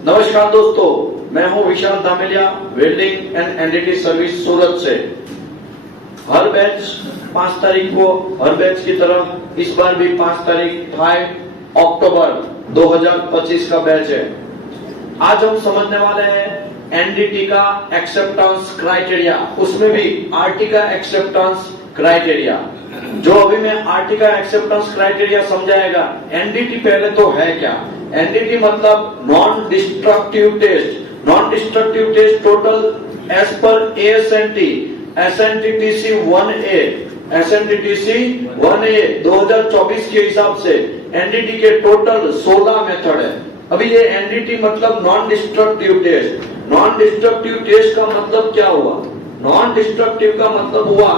नमस्कार दोस्तों, मैं हूं विशाल Dameliya, welding and NDT service सूरत से। हर बैच 5 तारीख को, हर बैच की तरह इस बार भी 5 तारीख 5 अक्टूबर 2025 का बैच है। आज हम समझने वाले हैं एनडीटी का एक्सेप्टेंस क्राइटेरिया, उसमें भी आरटी का एक्सेप्टेंस क्राइटेरिया। जो अभी मैं आरटी का एक्सेप्टेंस क्राइटेरिया समझाएगा, एनडीटी पहले तो है क्या। एनडीटी मतलब non destructive test. Non destructive test total as पर एसएनटीटीसी 1A 2024 के हिसाब से एनडीटी के टोटल 16 मेथड है। अभी ये एनडीटी मतलब non destructive test. Non destructive test का मतलब क्या हुआ? नॉन डिस्ट्रक्टिव का मतलब हुआ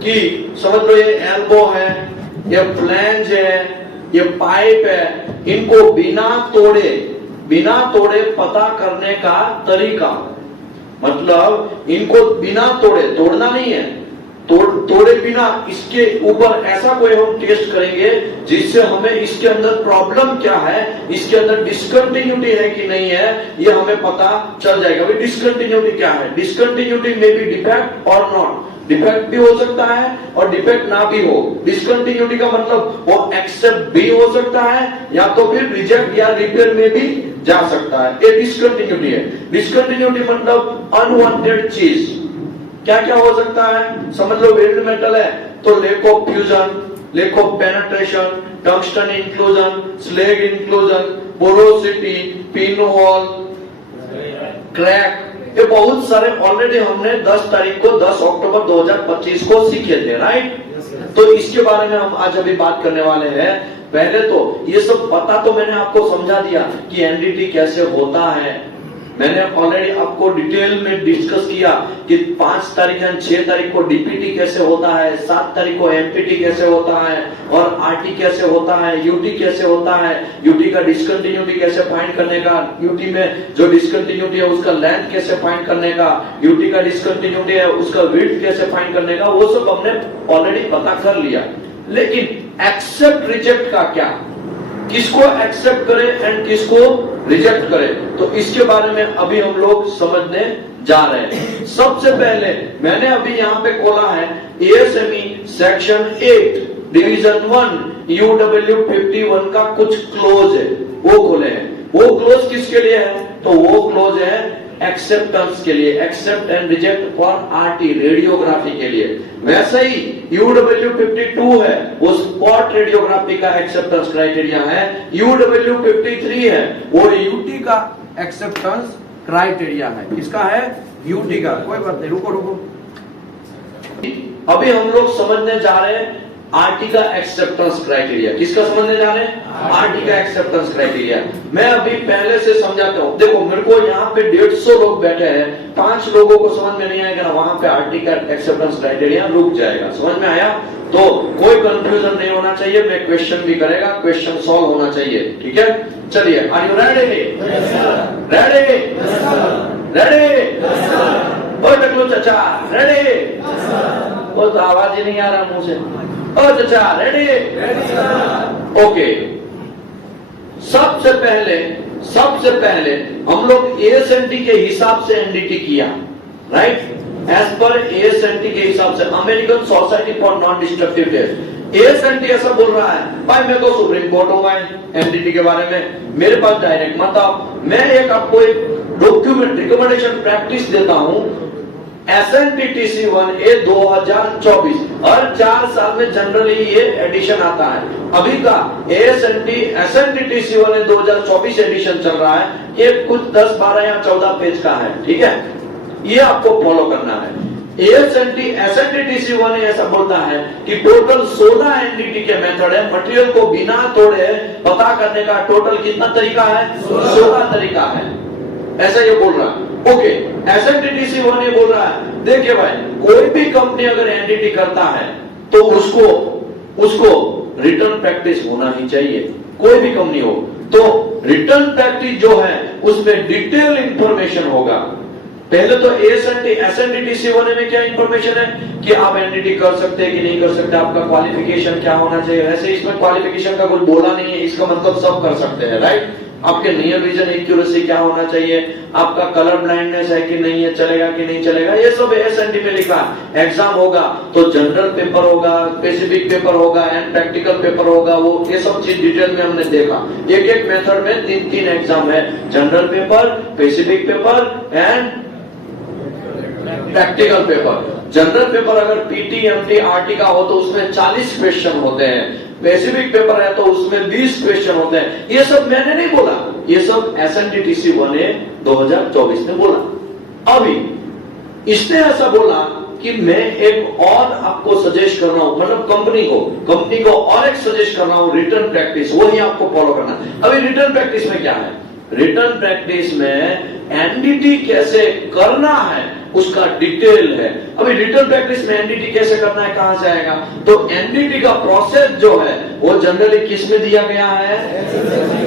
कि समझ लो ये एल्बो है, ये फ्लैंज है, ये पाइप है, इनको बिना तोड़े पता करने का तरीका, मतलब इनको बिना तोड़ना नहीं है, तोड़े बिना इसके ऊपर ऐसा कोई हम टेस्ट करेंगे जिससे हमें इसके अंदर प्रॉब्लम क्या है, इसके अंदर डिस्कंटिन्यूटी है कि नहीं है, ये हमें पता चल जाएगा। भाई डिस्कंटिन्यूटी क्या है? डिस्कंटिन्यूटी में भी डिफेक्ट और नॉट डिफेक्ट भी हो सकता है और डिफेक्ट ना भी हो। डिस्कंटिन्यूटी का मतलब वो एक्सेप्ट भी हो सकता है या तो फिर रिजेक्ट या रिपेयर में भी जा सकता है। ये डिस्कंटिन्यूटी है। डिस्कंटिन्यूटी मतलब अनवांटेड चीज। क्या क्या हो सकता है? समझ लो वेल्ड मेटल है तो lack of fusion, lack of penetration, tungsten inclusion, slag inclusion, porosity, pin hole, crack, ये बहुत सारे ऑलरेडी हमने 10 तारीख को 10 अक्टूबर 2025 को सीखे थे, राइट? तो इसके बारे में हम आज अभी बात करने वाले हैं। पहले तो ये सब पता तो मैंने आपको समझा दिया कि एनडीटी कैसे होता है। मैंने ऑलरेडी आपको डिटेल में डिस्कस किया कि 5 तारीख या 6 तारीख को डीपीटी कैसे होता है, 7 तारीख को एमपीटी कैसे होता है और आरटी कैसे होता है, यूटी कैसे होता है, यूटी का डिस्कंटिन्यूटी कैसे फाइंड करने का, यूटी में जो डिस्कंटिन्यूटी है उसका लेंथ कैसे फाइंड करने का, यूटी का डिस्कंटिन्यूटी है उसका विड्थ कैसे फाइंड करने का, वो सब हमने ऑलरेडी पता कर लिया। लेकिन एक्सेप्ट रिजेक्ट का क्या? किसको एक्सेप्ट करे एंड किसको रिजेक्ट करे, तो इसके बारे में अभी हम लोग समझने जा रहे हैं। सबसे पहले मैंने अभी यहाँ पे खोला है एएसएमई सेक्शन 8 डिवीजन 1 यूडब्ल्यू 51 का कुछ क्लोज है, वो खोले हैं। वो क्लोज किसके लिए है? तो वो क्लोज है एक्सेप्टेंस के लिए, accept and reject for RT radiography के लिए। वैसे ही यूडब्ल्यू 52 है, वो स्पॉट रेडियोग्राफी का एक्सेप्टेंस क्राइटेरिया है। यूडब्ल्यू 53 है, वो यूटी का एक्सेप्टेंस क्राइटेरिया है। किसका है? यूटी का। कोई बात नहीं, रुको। अभी हम लोग समझने जा रहे हैं आरटी का एक्सेप्टेंस क्राइटेरिया। किसका समझने जा रहे हैं? आरटी का एक्सेप्टेंस क्राइटेरिया। मैं अभी पहले से समझाता हूं। देखो मेरे को यहाँ पे 150 लोग बैठे हैं, 5 लोगों को समझ में नहीं आएगा ना, वहां पे आरटी का एक्सेप्टेंस क्राइटेरिया रुक जाएगा। समझ में आया? तो कोई कंफ्यूजन नहीं होना चाहिए। मैं क्वेश्चन भी करेगा, क्वेश्चन सॉल्व होना चाहिए, ठीक है? चलिए, आर यू रेडी? टकलू चाचा रेडी? वो तो आवाज ही नहीं आ रहा मुंह से। अच्छा रेडी? ओके। सबसे पहले हम लोग एएसएनटी के हिसाब से एनडीटी किया, राइट? एज पर एएसएनटी के हिसाब से, American Society for non destructive test. ASNT ऐसा बोल रहा है, भाई मैं तो सुप्रीम कोर्ट हूं भाई, एनडीटी के बारे में मेरे पास डायरेक्ट मत आओ। मैं आपको एक डॉक्यूमेंट रिकमेंडेशन प्रैक्टिस देता हूं। एसएनटीटीसी 1A 2024 हर 4 साल में जनरली ये एडिशन आता है। अभी का एसएनटीटीसी 1A 2024 एडिशन चल रहा है। ये कुछ 10, 12 या 14 पेज का है, ठीक है? ये आपको फॉलो करना है। एसएनटीटीसी 1A ऐसा बोलता है कि टोटल 16 एनडीटी के मेथड है। मटेरियल को बिना तोड़े पता करने का टोटल कितना तरीका है? 16 तरीका है, ऐसा ये बोल रहा है। ओके, एसएनटीटीसी 1A बोल रहा है, देखिए भाई कोई भी कंपनी अगर एनडीटी करता है तो उसको रिटर्न प्रैक्टिस होना ही चाहिए। कोई भी कंपनी हो तो रिटर्न प्रैक्टिस जो है उसमें डिटेल इंफॉर्मेशन होगा। पहले तो एसएनटीटीसी 1A में क्या इंफॉर्मेशन है कि आप एनडीटी कर सकते हैं कि नहीं कर सकते, आपका क्वालिफिकेशन क्या होना चाहिए। वैसे इसमें क्वालिफिकेशन का कुछ बोला नहीं है, इसका मतलब सब कर सकते हैं, राइट? आपके नियर विजन एक्यूरेसी क्या होना चाहिए, आपका कलर ब्लाइंडनेस है कि नहीं है, चलेगा कि नहीं चलेगा, ये सब एएसएनडी में लिखा है। एग्जाम होगा तो जनरल पेपर होगा, स्पेसिफिक पेपर होगा एंड प्रैक्टिकल पेपर होगा, वो ये सब चीज डिटेल में हमने देखा। एक एक मेथड में 3 एग्जाम है, general paper, specific paper and practical paper. General paper अगर पीटी, एमटी, आरटी का हो तो उसमें 40 क्वेश्चन होते हैं, स्पेसिफिक पेपर है तो उसमें 20 क्वेश्चन होते हैं। ये सब मैंने नहीं बोला, ये सब एसएनडीटीसी 1 ने 2024 में बोला। अभी इसने ऐसा बोला कि मैं एक और आपको सजेस्ट कर रहा हूं, मतलब कंपनी को और एक सजेस्ट कर रहा हूं, रिटर्न प्रैक्टिस, वही आपको फॉलो करना। अभी रिटर्न प्रैक्टिस में क्या है, रिटर्न प्रैक्टिस में एनडीटी कैसे करना है उसका डिटेल है। अभी रिटर्न प्रैक्टिस में एनडीटी कैसे करना है, कहां से आएगा, तो एनडीटी का प्रोसेस जो है वो जनरली किस में दिया गया है,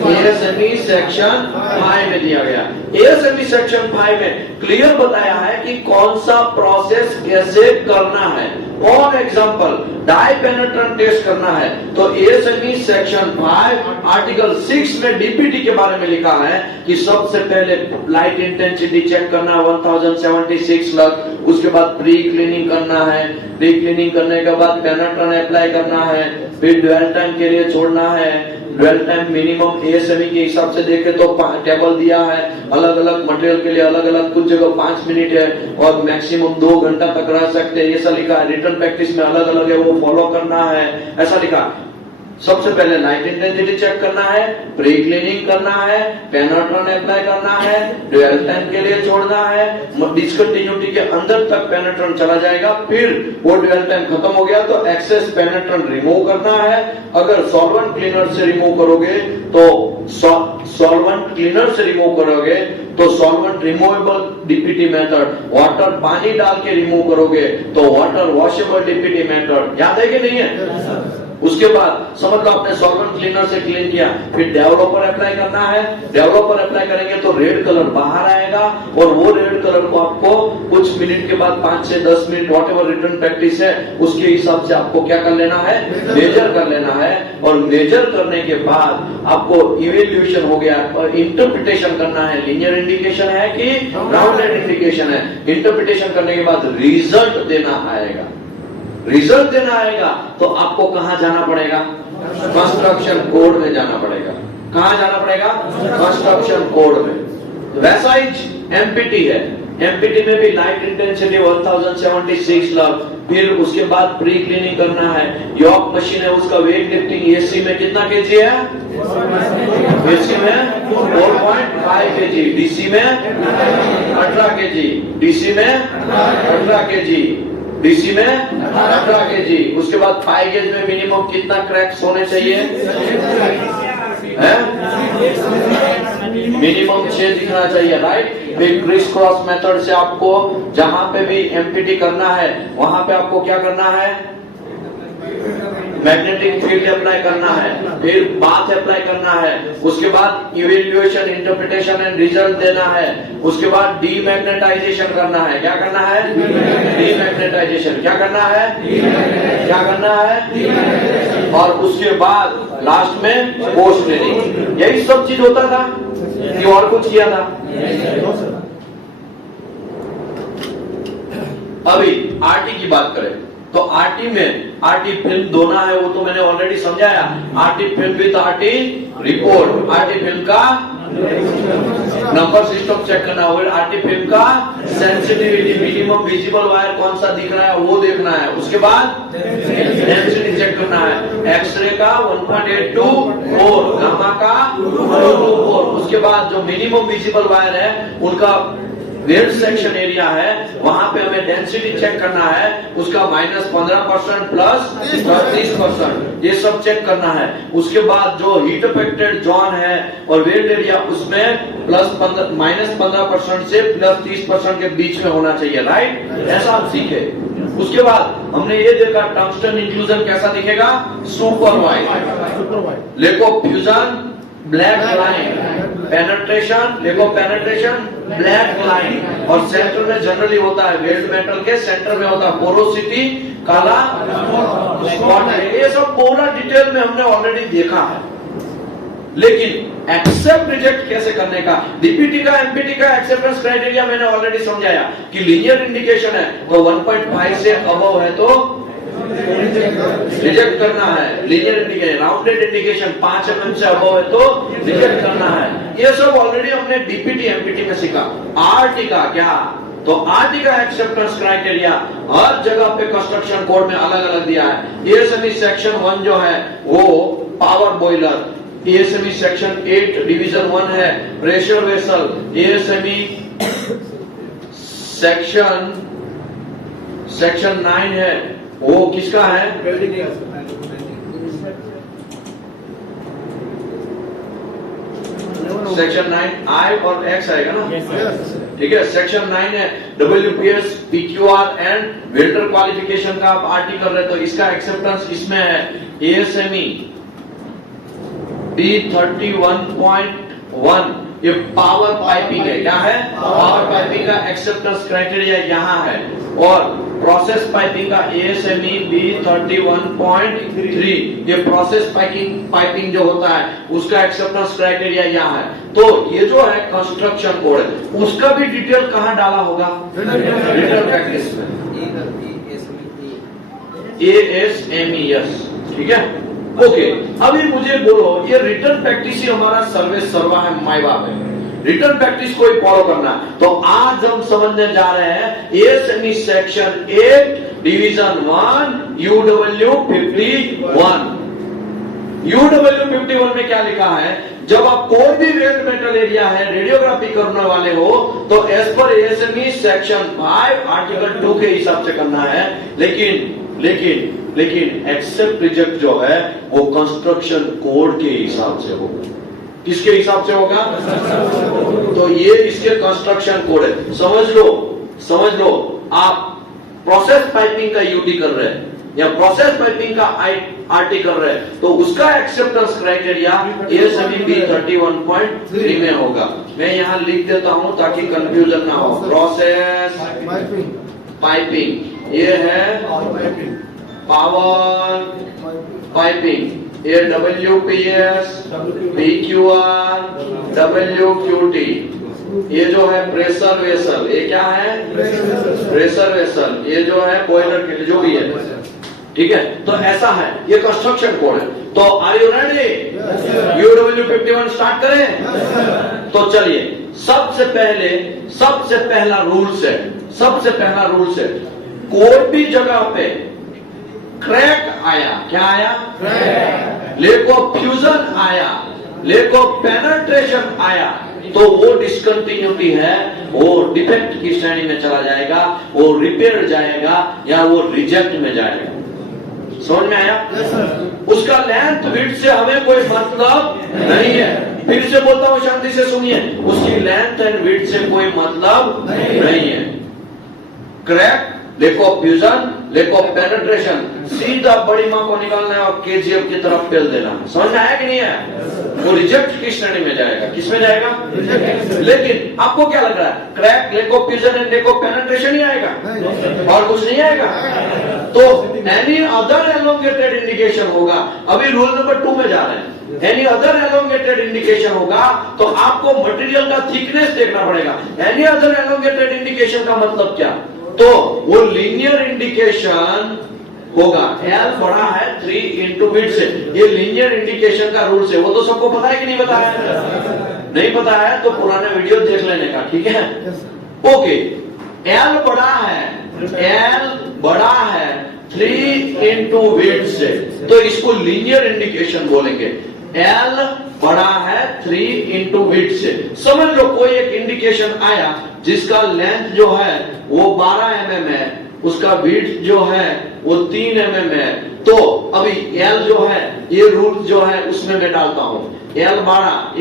एएसएमई सेक्शन 5 में दिया गया। एएसएमई सेक्शन 5 में क्लियर बताया है कि कौन सा प्रोसेस कैसे करना है। फॉर एग्जाम्पल डाई पेनिट्रेंट टेस्ट करना है तो एएसएमई सेक्शन 5 आर्टिकल 6 में डीपीटी के बारे में लिखा है कि सबसे पहले लाइट इंटेंसिटी चेक करना 1076 लग, उसके बाद प्री क्लीनिंग करना है, प्री क्लीनिंग करने के बाद पेनिट्रेंट अप्लाई करना है, फिर ड्वेल टाइम के लिए छोड़ना है। ड्वेल टाइम मिनिमम एएसएमई के हिसाब से देखे तो टेबल दिया है, अलग अलग मटेरियल के लिए अलग अलग, कुछ जगह 5 मिनट है और मैक्सिमम 2 घंटा तक रह सकते हैं, ऐसा लिखा है। रिटर्न प्रैक्टिस में अलग अलग है, वो फॉलो करना है, ऐसा लिखा। सबसे पहले लाइट इंटेंसिटी चेक करना है, प्री क्लीनिंग करना है, पेनिट्रेंट अप्लाई करना है, ड्वेल टाइम के लिए छोड़ना है, डिस्कंटिन्यूटी के अंदर तक पेनिट्रेंट चला जाएगा, फिर वो ड्वेल टाइम खत्म हो गया तो एक्सेस पेनिट्रेंट रिमूव करना है। अगर सॉल्वेंट क्लीनर से रिमूव करोगे तो सॉल्वेंट क्लीनर से रिमूव करोगे तो solvent removable DPT method, water पानी डाल के रिमूव करोगे तो वाटर वॉशेबल डीपीटी मेथड। याद है कि नहीं है? उसके बाद समझ लो आपने सॉल्वेंट क्लीनर से क्लीन किया, फिर डेवलपर अप्लाई करना है। डेवलपर अप्लाई करेंगे तो रेड कलर बाहर आएगा और वो रेड कलर को आपको कुछ मिनट के बाद 5 से 10 minute what ever return practice है उसके हिसाब से आपको क्या कर लेना है, मेजर कर लेना है। और मेजर करने के बाद आपको इवेल्यूएशन हो गया और इंटरप्रिटेशन करना है, लीनियर इंडिकेशन है कि राउंडेड इंडिकेशन है। इंटरप्रिटेशन करने के बाद रिजल्ट देना आएगा। रिजल्ट देना आएगा तो आपको कहां जाना पड़ेगा, कंस्ट्रक्शन कोड में जाना पड़ेगा। कहां जाना पड़ेगा, कंस्ट्रक्शन कोड में। वैसा ही एमपीटी है, एमपीटी में भी लाइट इंटेंसिटी 1076 लग, फिर उसके बाद प्री क्लीनिंग करना है। यॉक मशीन है, उसका वेट लिफ्टिंग एसी में कितना केजी है, एसी में 4.5 केजी, डीसी में 18 केजी, डीसी में 18 केजी, डीसी में 18 केजी। उसके बाद 5 गेज में मिनिमम कितना क्रैक्स होने चाहिए, मिनिमम 6 दिखना चाहिए, राइट। फिर क्रिस क्रॉस मेथड से आपको जहां पे भी एमपीटी करना है वहां पे आपको क्या करना है, मैग्नेटिक फील्ड अप्लाई करना है, फिर बाथ अप्लाई करना है, उसके बाद इवेल्युएशन, इंटरप्रिटेशन एंड रिजल्ट देना है, उसके बाद डीमैग्नेटाइजेशन करना है। क्या करना है, डीमैग्नेटाइजेशन। क्या करना है, क्या करना है, और उसके बाद लास्ट में पोस्ट ट्रेनिंग। यही सब चीज होता था कि और कुछ किया था? अभी आरटी की बात करें तो आरटी में आरटी फिल्म धोना है, वो तो मैंने ऑलरेडी समझाया। RT film with RT report, RT film का नंबर सिस्टम चेक करना होगा, आरटी फिल्म का सेंसिटिविटी, मिनिमम विजिबल वायर कौन सा दिख रहा है वो देखना है, उसके बाद डेंसिटी चेक करना है, एक्सरे का 1.824, गामा का 2.24, उसके बाद जो मिनिमम विजिबल वायर है उनका वेट सेक्शन एरिया है वहां पे हमें डेंसिटी चेक करना है, उसका -15% प्लस 30%, ये सब चेक करना है। उसके बाद जो हीट अफेक्टेड जोन है और वेट एरिया उसमें -15% से +30% के बीच में होना चाहिए, राइट। ऐसा आप सीखे। उसके बाद हमने ये देखा टंगस्टन इंक्लूजन कैसा दिखेगा, super wide, lack of fusion black line, penetration, देखो पेनिट्रेशन ब्लैक लाइन, और सेंटर में जनरली होता है वेल्ड मेटल के सेंटर में होता है पोरोसिटी काला स्पॉट। ये सब पूरा डिटेल में हमने ऑलरेडी देखा है। लेकिन एक्सेप्ट रिजेक्ट कैसे करने का, डीपीटी का एमपीटी का एक्सेप्टेंस क्राइटेरिया मैंने ऑलरेडी समझाया कि लीनियर इंडिकेशन है तो 1.5 से अबव है तो रिजेक्ट करना है। Linear indication, rounded indication 5 mm से अबव है तो रिजेक्ट करना है। ये सब ऑलरेडी हमने डीपीटी एमपीटी में सीखा। आरटी का क्या, तो आरटी का एक्सेप्टेंस क्राइटेरिया हर जगह पे कंस्ट्रक्शन कोड में अलग अलग दिया है। एएसएमई सेक्शन 1 जो है वो power boiler, ASME section 8 division 1 है प्रेशर वेसल, एएसएमई सेक्शन 9 है वो किसका है, सेक्शन 9 आई और एक्स आएगा ना, ठीक है। सेक्शन 9 है WPS, PQR and welder qualification का आप आरटी कर रहे तो इसका एक्सेप्टेंस इसमें है। ASME B31.1 ये पावर पाइपिंग है, क्या है, पावर पाइपिंग का एक्सेप्टेंस क्राइटेरिया यहाँ है। और प्रोसेस पाइपिंग का ASME B31.3 ये प्रोसेस पाइपिंग जो होता है उसका एक्सेप्टेंस क्राइटेरिया यहाँ है। तो ये जो है कंस्ट्रक्शन कोड है उसका भी डिटेल कहाँ डाला होगा, रिटर्न प्रैक्टिस में ASMES, ठीक है। ओके, अभी मुझे बोलो ये रिटर्न प्रैक्टिस ही हमारा सर्वे सर्वा है, माय बाप है। रिटर्न प्रैक्टिस को ही फॉलो करना। तो आज हम समझने जा रहे हैं ASME section 8 division 1 UW 51। UW 51 में क्या लिखा है, जब आप कोई भी वेल्ड मेटल एरिया है रेडियोग्राफी करने वाले हो तो as per ASME section 5 article 2 के हिसाब से करना है। लेकिन एक्सेप्ट रिजेक्ट जो है वो कंस्ट्रक्शन कोड के हिसाब से होगा। किसके हिसाब से होगा, तो ये इसके कंस्ट्रक्शन कोड है। समझ लो आप प्रोसेस पाइपिंग का यूटी कर रहे हैं या प्रोसेस पाइपिंग का आरटी कर रहे हैं तो उसका एक्सेप्टेंस क्राइटेरिया ASME B31.3 में होगा। मैं यहां लिख देता हूं ताकि कंफ्यूजन ना हो। प्रोसेस पाइपिंग ये है पावर पाइपिंग, ये WPS, PQR, WQT, ये जो है प्रेशर वेसल, ये क्या है प्रेशर वेसल, ये जो है बॉयलर के लिए जो भी है, ठीक है। तो ऐसा है, ये कंस्ट्रक्शन कोड है। तो are you ready, UW 51 start करें। तो चलिए सबसे पहला रूल्स है कोई भी जगह पे क्रैक आया, क्या आया, क्रैक, लेक ऑफ फ्यूजन आया, लेक ऑफ पेनिट्रेशन आया तो वो डिसकंटिन्यूटी है, वो डिफेक्ट की श्रेणी में चला जाएगा, वो रिपेयर जाएगा या वो रिजेक्ट में जाएगा। समझ में आया? उसका लेंथ विड्थ से हमें कोई मतलब नहीं है। फिर से बोलता हूं, शांति से सुनिए, उसकी लेंथ एंड विड्थ से कोई मतलब नहीं है। Crack, lack of fusion, lack of penetration, सीधा बड़ी मां को निकालना है और KGF की तरफ फेल देना। समझ में आया कि नहीं है? वो रिजेक्ट की श्रेणी में जाएगा। किसमें जाएगा? लेकिन आपको क्या लग रहा है, crack, lack of fusion and lack of penetration ही आएगा और कुछ नहीं आएगा? तो एनी अदर एलोंगेटेड इंडिकेशन होगा। अभी रूल नंबर 2 में जा रहे हैं। एनी अदर एलोंगेटेड इंडिकेशन होगा तो आपको मटेरियल का थिकनेस देखना पड़ेगा। एनी अदर एलोंगेटेड इंडिकेशन का मतलब क्या, तो वो लीनियर इंडिकेशन होगा। L बड़ा है 3 into विड्थ से, ये लीनियर इंडिकेशन का रूल है। वो तो सबको पता है कि नहीं पता है? नहीं पता है तो पुराने वीडियो देख लेने का, ठीक है। ओके, L बड़ा है 3 into विड्थ से, तो इसको लीनियर इंडिकेशन बोलेंगे। L बड़ा है 3 into विड्थ से। समझ लो कोई एक इंडिकेशन आया जिसका लेंथ जो है वो 12 mm है, उसका विड्थ जो है वो 3 mm है। तो अभी L जो है, ये रूल जो है उसमें मैं डालता हूं L 12,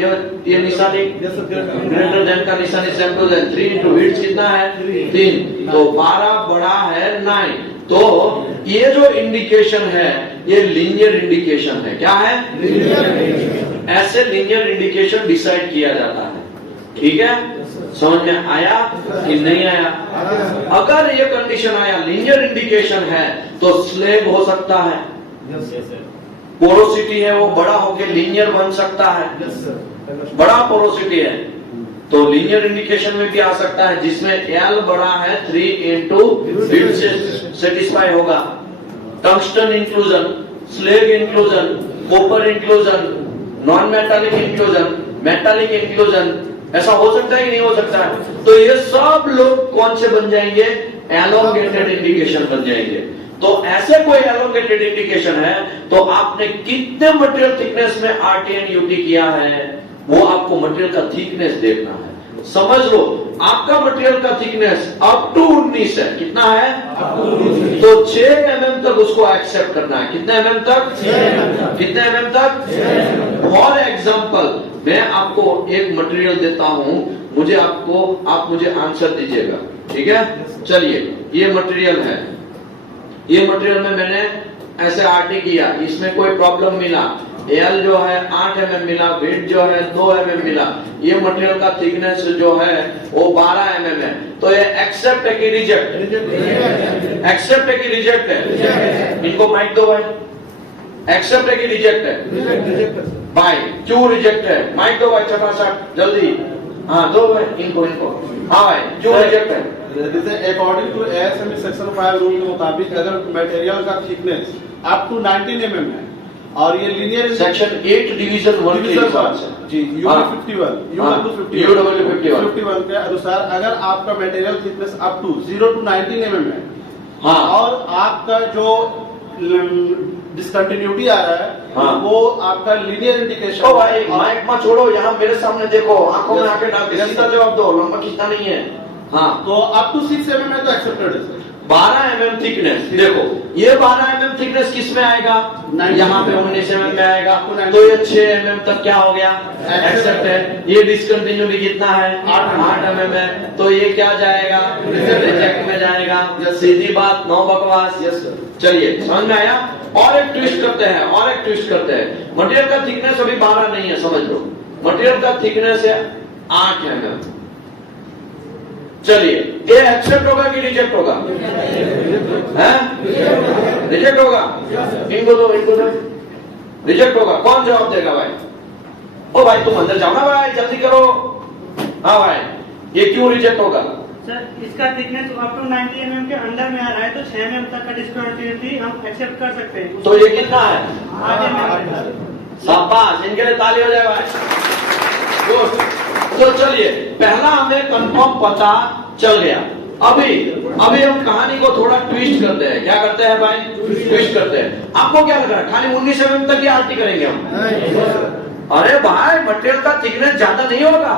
ये निशानी ग्रेटर देन का निशानी same to same, 3 into width कितना है 3, तो 12 बड़ा है 9। तो ये जो इंडिकेशन है ये लीनियर इंडिकेशन है। क्या है? लीनियर। ऐसे लीनियर इंडिकेशन डिसाइड किया जाता है, ठीक है। समझ में आया कि नहीं आया? अगर ये कंडीशन आया लीनियर इंडिकेशन है तो स्लैब हो सकता है, पोरोसिटी है वो बड़ा होके लीनियर बन सकता है, बड़ा पोरोसिटी है तो लीनियर इंडिकेशन में भी आ सकता है, जिसमें एल बड़ा है 3 into बिट से सेटिस्फाई होगा। Tungsten inclusion, slag inclusion, copper inclusion, non metallic inclusion, metallic inclusion, ऐसा हो सकता है कि नहीं हो सकता है? तो ये सब लोग कौन से बन जाएंगे? एलोंगेटेड इंडिकेशन बन जाएंगे। तो ऐसे कोई एलोंगेटेड इंडिकेशन है तो आपने कितने मटेरियल थिकनेस में आरटीएन यूटी किया है वो आपको मटेरियल का थिकनेस देखना है। समझ लो आपका मटेरियल का थिकनेस अप टू 19 है, कितना है? तो 6 mm तक उसको एक्सेप्ट करना है। कितने mm तक? कितने mm तक? फॉर एग्जाम्पल मैं आपको एक मटेरियल देता हूं, आप मुझे आंसर दीजिएगा, ठीक है? चलिए ये मटेरियल है, ये मटेरियल में मैंने ऐसे आरटी किया, इसमें कोई प्रॉब्लम मिला, एल जो है 8 mm मिला, वेट जो है 2 mm मिला, ये मटेरियल का थिकनेस जो है वो 12 mm है, तो ये एक्सेप्ट है कि रिजेक्ट? एक्सेप्ट है कि रिजेक्ट है? इनको माइक दो भाई। एक्सेप्ट है कि रिजेक्ट है? भाई क्यों रिजेक्ट है? माइक दो भाई चटाचट जल्दी। हाँ दो भाई इनको। हाँ भाई क्यों रिजेक्ट है? जैसे according to ASME section 5 rule के मुताबिक अगर मटेरियल का थिकनेस अप टू 19 mm है और ये लीनियर सेक्शन 8 डिवीजन 1 के हिसाब से जी UW51 के अनुसार अगर आपका material thickness up to 0 to 19 mm है, हाँ, और आपका जो डिसकंटिन्यूटी आ रहा है, हाँ, वो आपका लीनियर इंडिकेशन। तो भाई माइक मत छोड़ो, यहाँ मेरे सामने देखो, आंखों में आंखें डाल के सीधा जवाब दो, लंबा खींचना नहीं है। हाँ तो अप टू 6 mm है तो एक्सेप्टेड है सर। 12 mm थिकनेस, देखो ये 12 mm थिकनेस किस में आएगा? यहाँ पे 19 mm में आएगा, तो ये 6 mm तक क्या हो गया? एक्सेप्ट है। ये डिसकंटिन्यूटी कितना है? 8 mm है, तो ये क्या जाएगा? रिजेक्ट में जाएगा। सीधी बात, नो बकवास। चलिए समझ में आया? और एक ट्विस्ट करते हैं, मटेरियल का थिकनेस अभी 12 नहीं है, समझ लो मटेरियल का थिकनेस है 8 mm। चलिए ये एक्सेप्ट होगा कि रिजेक्ट होगा? रिजेक्ट होगा। इनको दो रिजेक्ट होगा। कौन जवाब देगा भाई? ओ भाई तुम अंदर जाओ ना भाई, जल्दी करो। हाँ भाई ये क्यों रिजेक्ट होगा? सर इसका थिकनेस अप टू 90 mm के अंदर में आ रहा है तो 6 mm तक का डिस्कंटिन्यूटी हम एक्सेप्ट कर सकते हैं। तो ये कितना है? 8 mm। शाबाश, इनके लिए ताली हो जाए भाई। गुड। तो चलिए पहला हमें कंफर्म पता चल गया। अभी हम कहानी को थोड़ा ट्विस्ट करते हैं। क्या करते हैं भाई? ट्विस्ट करते हैं। आपको क्या लग रहा है खाली 19 mm तक ही आरटी करेंगे हम? अरे भाई मटेरियल का थिकनेस ज्यादा नहीं होगा।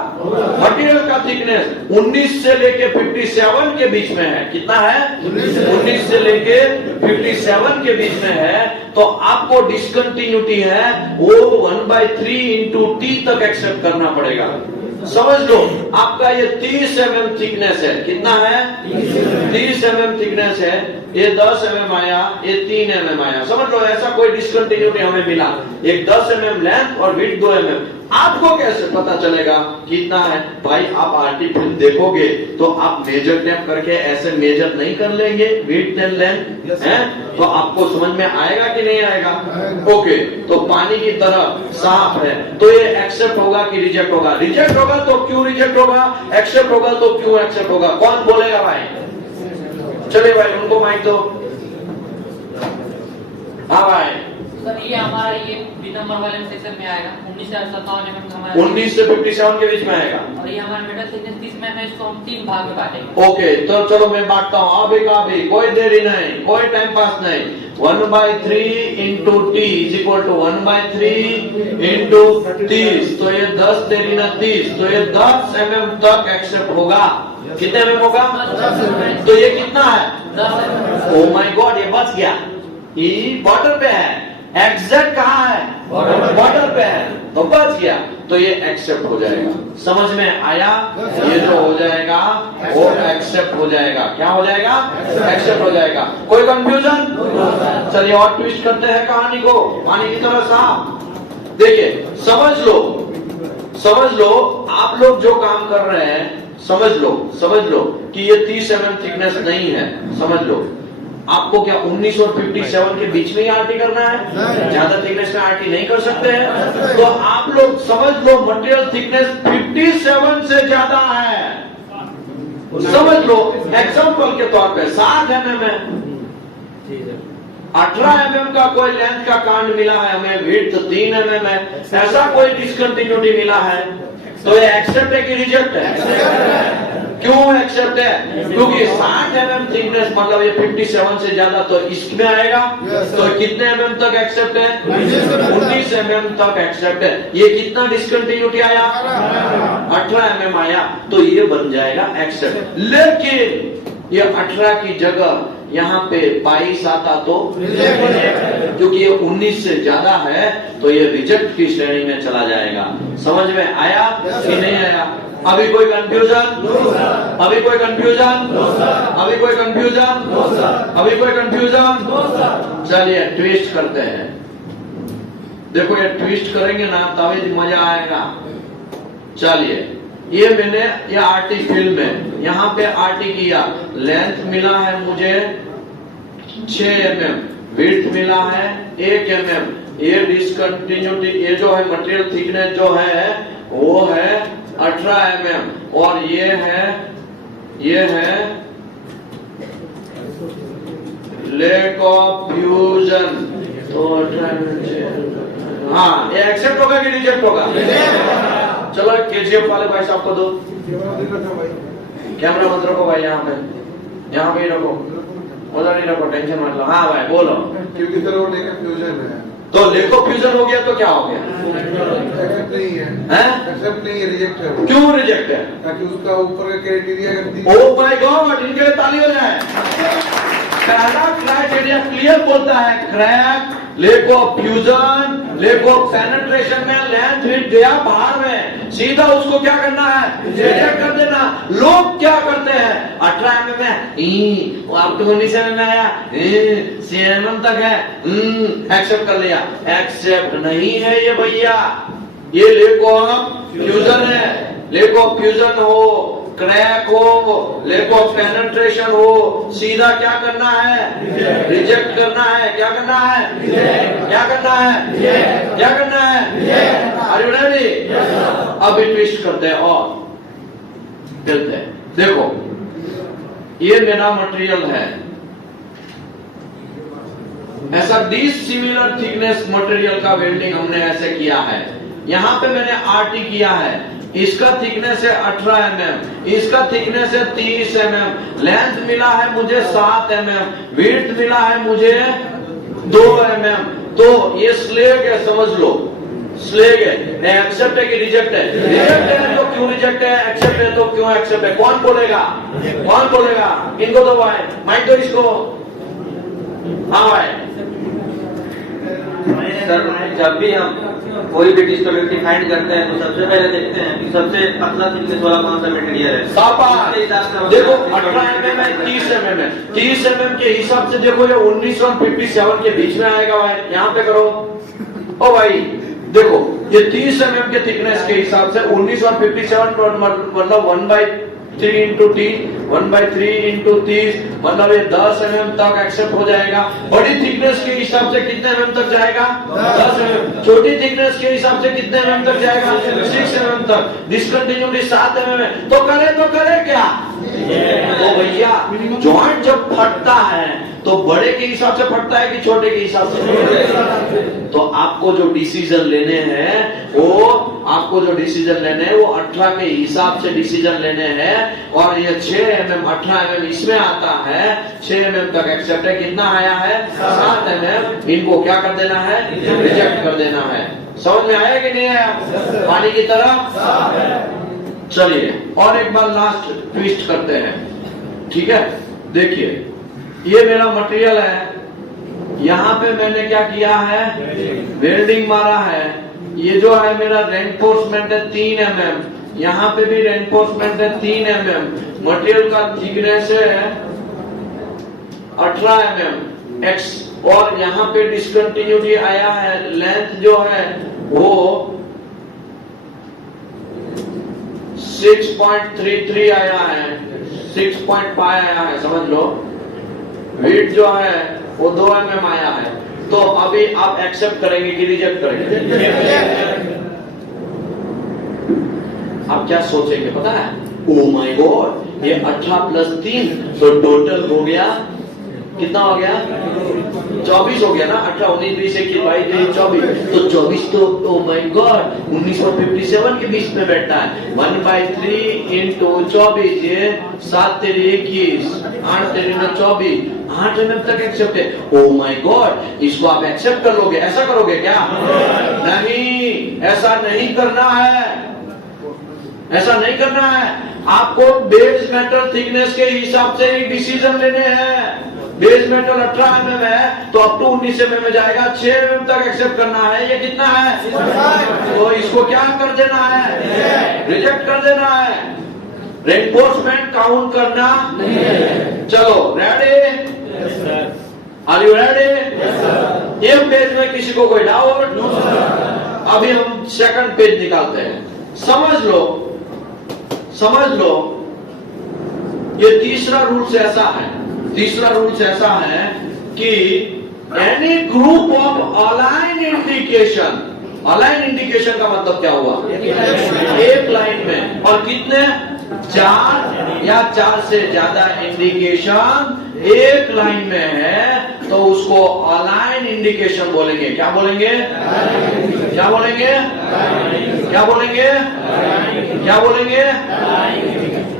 मटेरियल का थिकनेस 19 से लेके 57 के बीच में है। कितना है? 19 से लेके 57 के बीच में है, तो आपको डिसकंटिन्यूटी है वो 1/3 into T तक एक्सेप्ट करना पड़ेगा। समझ लो आपका ये 30 mm थिकनेस है। कितना है? 30 mm थिकनेस है। ये 10 mm आया, ये 3 mm आया। समझ लो ऐसा कोई डिसकंटिन्यूटी हमें मिला, एक 10 mm लेंथ और विड्थ 2 mm। आपको कैसे पता चलेगा कितना है? भाई आप आरटी फिल्म देखोगे तो आप मेजर टेप करके ऐसे मेजर नहीं कर लेंगे विड्थ एंड लेंथ है, तो आपको समझ में आएगा कि नहीं आएगा? ओके, तो पानी की तरह साफ है, तो ये एक्सेप्ट होगा कि रिजेक्ट होगा? रिजेक्ट होगा तो क्यों रिजेक्ट होगा, एक्सेप्ट होगा तो क्यों एक्सेप्ट होगा? कौन बोलेगा भाई? चलिए भाई उनको माइक दो। हाँ भाई सर ये हमारा ये बी नंबर वाले सेक्शन में आएगा 19 से 57 mm हमारा 19 से 57 के बीच में आएगा। और ये हमारा मेटल थिकनेस 30 mm है, इसको हम 3 भाग में बांटेंगे। ओके, तो चलो मैं बांटता हूँ अभी कोई देरी नहीं, कोई टाइम पास नहीं। 1/3 into T is equal to 1/3 into 30, तो ये 10 तेरी ना 30, तो ये 10 mm तक एक्सेप्ट होगा। कितने mm होगा? तो ये कितना है? 10 mm। ओ माय गॉड, ये बच गया। ये बॉर्डर पे है, एग्जैक्ट कहाँ है? बॉर्डर पे है, तो बच गया, तो ये एक्सेप्ट हो जाएगा। समझ में आया? ये जो हो जाएगा वो एक्सेप्ट हो जाएगा। क्या हो जाएगा? एक्सेप्ट हो जाएगा। कोई कंफ्यूजन? चलिए और ट्विस्ट करते हैं कहानी को पानी की तरह साफ। देखिए समझ लो आप लोग जो काम कर रहे हैं, समझ लो कि ये 30 mm थिकनेस नहीं है। समझ लो आपको क्या 19 और 57 के बीच में ही आरटी करना है? ज्यादा थिकनेस में आरटी नहीं कर सकते हैं। तो आप लोग समझ लो मटेरियल थिकनेस 57 से ज्यादा है। समझ लो एग्जांपल के तौर पे 7 mm है, 18 mm का कोई लेंथ का कांड मिला है हमें, विड्थ 3 mm है, ऐसा कोई डिसकंटिन्यूटी मिला है तो ये एक्सेप्ट है कि रिजेक्ट है? क्यों एक्सेप्ट है? क्योंकि 60 mm थिकनेस मतलब ये 57 से ज्यादा तो इसमें आएगा। तो कितने mm तक एक्सेप्ट है? 19 mm तक एक्सेप्ट है। ये कितना डिसकंटिन्यूटी आया? 18 mm आया, तो ये बन जाएगा एक्सेप्ट। लेकिन ये 18 की जगह यहाँ पे 22 आता तो क्योंकि ये 19 से ज्यादा है तो ये रिजेक्ट की श्रेणी में चला जाएगा। समझ में आया कि नहीं आया? अभी कोई कंफ्यूजन? अभी कोई कंफ्यूजन? अभी कोई कंफ्यूजन? अभी कोई कंफ्यूजन? चलिए ट्विस्ट करते हैं। देखो ये ट्विस्ट करेंगे ना तभी मजा आएगा। चलिए ये मैंने ये आरटी फिल्म है, यहाँ पे आरटी किया, लेंथ मिला है मुझे 6 mm, विड्थ मिला है 1 mm, ये डिसकंटिन्यूटी ये जो है मटेरियल थिकनेस जो है वो है 18 mm और ये है लेक ऑफ फ्यूजन। तो हाँ ये एक्सेप्ट होगा कि रिजेक्ट होगा? चलो केजीएफ वाले भाई साहब को दो, कैमरा मत रखो भाई, यहाँ पे ही रखो, उधर ही रखो, टेंशन मत लो। हाँ भाई बोलो। क्योंकि सर वो लेकर फ्यूजन है तो लेको फ्यूजन हो गया तो क्या हो गया? एक्सेप्ट नहीं है, एक्सेप्ट नहीं है, रिजेक्ट है। क्यों रिजेक्ट है? ताकि उसका ऊपर का क्राइटेरिया ओ माय गॉड, इनके लिए ताली हो जाए। पहला क्राइटेरिया क्लियर बोलता है, crack, lack of fusion, lack of penetration में लेंथ विड्थ गया बाहर में, सीधा उसको क्या करना है? रिजेक्ट कर देना। लोग क्या करते हैं 18 mm में वो आपको 19 mm में आया 6 mm तक है एक्सेप्ट कर लिया। एक्सेप्ट नहीं है ये भैया, ये लेक ऑफ फ्यूजन है। लेक ऑफ फ्यूजन हो, क्रैक हो, लेक ऑफ पेनिट्रेशन हो, सीधा क्या करना है? रिजेक्ट करना है। क्या करना है? क्या करना है? क्या करना है? Are you ready? अब ट्विस्ट करते हैं और चलते हैं। देखो ये मेरा मटेरियल है, ऐसा डिसिमिलर थिकनेस मटेरियल का वेल्डिंग हमने ऐसे किया है। यहाँ पे मैंने आरटी किया है, इसका थिकनेस है 18 mm, इसका थिकनेस है 30 mm, लेंथ मिला है मुझे 7 mm, विड्थ मिला है मुझे 2 mm। तो ये स्लेग है, समझ लो स्लेग है। एक्सेप्ट है कि रिजेक्ट है? रिजेक्ट है तो क्यों रिजेक्ट है? एक्सेप्ट है तो क्यों एक्सेप्ट है? कौन बोलेगा? कौन बोलेगा? इनको दो भाई, माइक दो इसको। हाँ भाई सर, जब भी हम कोई भी डिस्कन्टिन्यूटी फाइंड करते हैं तो सबसे पहले देखते हैं कि सबसे पतला थिकनेस वाला कौन सा मटेरियल है। देखो 18 mm है, 30 mm है, 30 mm के हिसाब से देखो ये 19 और 57 के बीच में आएगा भाई। यहाँ पे करो ओ भाई, देखो ये 30 mm के थिकनेस के हिसाब से 19 और 57 मतलब 1/3 इंटू टी 1/3 इंटू 30 मतलब ये 10 mm तक एक्सेप्ट हो जाएगा। बड़ी थिकनेस के हिसाब से कितने mm तक जाएगा? 10 mm। छोटी थिकनेस के हिसाब से कितने mm तक जाएगा? 6 mm तक। डिसकंटिन्यूटी 7 mm है। तो करे क्या? तो भैया जॉइंट जब फटता है तो बड़े के हिसाब से फटता है कि छोटे के हिसाब से? तो आपको जो डिसीजन लेने हैं वो 18 के हिसाब से डिसीजन लेने हैं। और ये 6 mm 18 mm इसमें आता है, 6 mm तक एक्सेप्ट है। कितना आया है? 7 mm। इनको क्या कर देना है? रिजेक्ट कर देना है। समझ में आया कि नहीं आया? पानी की तरह। चलिए और एक बार लास्ट ट्विस्ट करते हैं, ठीक है? देखिए ये मेरा मटेरियल है, यहाँ पे मैंने क्या किया है? वेल्डिंग मारा है। ये जो है मेरा रेनफोर्समेंट है 3 mm, यहाँ पे भी रेनफोर्समेंट है 3 mm। मटेरियल का थिकनेस है 18 mm एक्स और यहाँ पे डिसकंटिन्यूटी आया है, लेंथ जो है वो 6.33 आया है, 6.5 आया है, समझ लो वेट जो है वो 2 mm आया है, तो अभी आप एक्सेप्ट करेंगे कि रिजेक्ट करेंगे? आप क्या सोचेंगे पता है? ओ माय गॉड, ये 18 प्लस 3 तो टोटल हो गया कितना हो गया? 24 हो गया ना। 18 19 20 21 22 24, तो 24 तो ओ माय गॉड 1957 के बीच में बैठता है। 1/3 इंटू 24, ये 7 तेरी 21, 8 तेरी 24, 8 mm तक एक्सेप्ट है। ओ माय गॉड, इसको आप एक्सेप्ट कर लोगे? ऐसा करोगे क्या? नहीं, ऐसा नहीं करना है, ऐसा नहीं करना है। आपको बेस मेटल थिकनेस के हिसाब से ही डिसीजन लेने हैं। बेस मेटल 18 mm है तो अप टू 19 mm में जाएगा, 6 mm तक एक्सेप्ट करना है। ये कितना है? तो इसको क्या कर देना है? रिजेक्ट कर देना है। रेनफोर्समेंट काउंट करना नहीं है। चलो रेडी? Are you ready? ये पेज में किसी को कोई डाउट? अभी हम सेकंड पेज निकालते हैं। समझ लो, समझ लो, ये तीसरा रूल्स ऐसा है, तीसरा रूल्स ऐसा है कि any group of align indication, align indication का मतलब क्या हुआ? एक लाइन में, और कितने? 4 या 4 से ज्यादा इंडिकेशन एक लाइन में है तो उसको अलाइन इंडिकेशन बोलेंगे। क्या बोलेंगे? क्या बोलेंगे? क्या बोलेंगे? क्या बोलेंगे?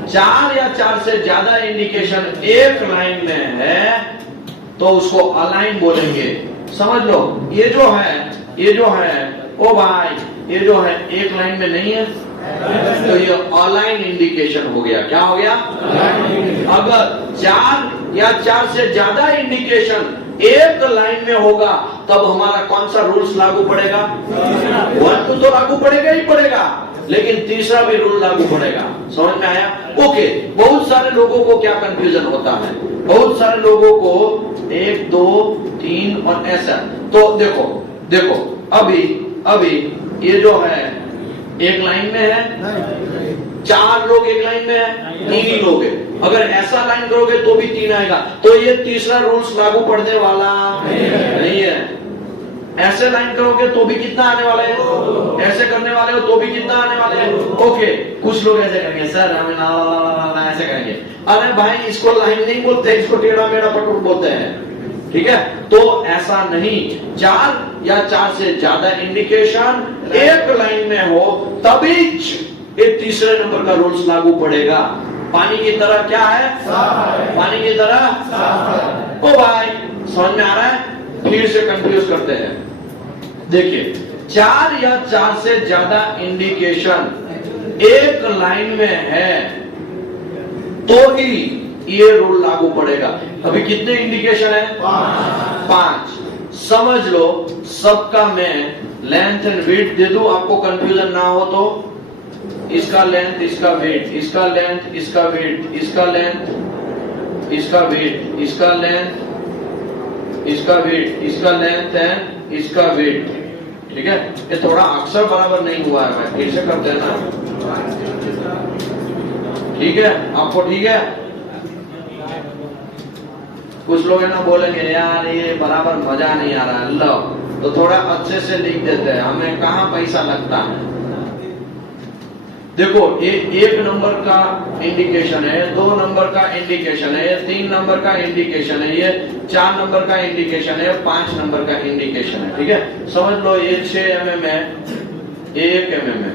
4 या 4 से ज्यादा इंडिकेशन एक लाइन में है तो उसको अलाइन बोलेंगे। समझ लो, ये जो है, ये जो है, ओ भाई, ये जो है एक लाइन में नहीं है तो ये अलाइन इंडिकेशन हो गया। क्या हो गया? अगर 4 या 4 से ज्यादा इंडिकेशन एक लाइन में होगा तब हमारा कौन सा रूल्स लागू पड़ेगा? 1 2 तो लागू पड़ेगा ही पड़ेगा, लेकिन तीसरा भी रूल लागू पड़ेगा। समझ में आया? ओके। बहुत सारे लोगों को क्या कंफ्यूजन होता है? बहुत सारे लोगों को 1 2 3 और ऐसा। तो देखो देखो, अभी ये जो है एक लाइन में है, 4 लोग एक लाइन में है, 3 ही लोग है। अगर ऐसा लाइन करोगे तो भी 3 आएगा, तो ये तीसरा रूल्स लागू पड़ने वाला नहीं है। ऐसे लाइन करोगे तो भी कितना आने वाला है? ऐसे करने वाले हो तो भी कितना आने वाले हैं? ओके। कुछ लोग ऐसे करेंगे, सर हमें ऐसे करेंगे। अरे भाई, इसको लाइन नहीं बोलते, इसको टेढ़ा मेढ़ा पटुक बोलते हैं। ठीक है, तो ऐसा नहीं। 4 या 4 से ज्यादा इंडिकेशन एक लाइन में हो तभी ये तीसरे नंबर का रूल्स लागू पड़ेगा। पानी की तरह क्या है? पानी की तरह। ओ भाई, समझ में आ रहा है? फिर से कंफ्यूज करते हैं। देखिए, 4 या 4 से ज्यादा इंडिकेशन एक लाइन में है तो ही ये रूल लागू पड़ेगा। अभी कितने इंडिकेशन है? 5। समझ लो, सबका मैं लेंथ एंड वेट दे दूं, आपको कंफ्यूजन ना हो तो। इसका लेंथ, इसका वेट, इसका लेंथ, इसका वेट, इसका लेंथ, इसका वेट, इसका लेंथ, इसका वेट, इसका लेंथ एंड इसका वेट। ठीक है, ये थोड़ा अक्षर बराबर नहीं हुआ है, मैं फिर से करते हैं ना। ठीक है, आपको ठीक है? कुछ लोग है ना बोलेंगे, यार ये बराबर मजा नहीं आ रहा है, लो तो थोड़ा अच्छे से लिख देते हैं, हमें कहाँ पैसा लगता है। देखो, ये 1 नंबर का इंडिकेशन है, 2 नंबर का इंडिकेशन है, 3 नंबर का इंडिकेशन है, ये 4 नंबर का इंडिकेशन है, 5 नंबर का इंडिकेशन है। ठीक है, समझ लो ये 6 mm है, 1 mm है,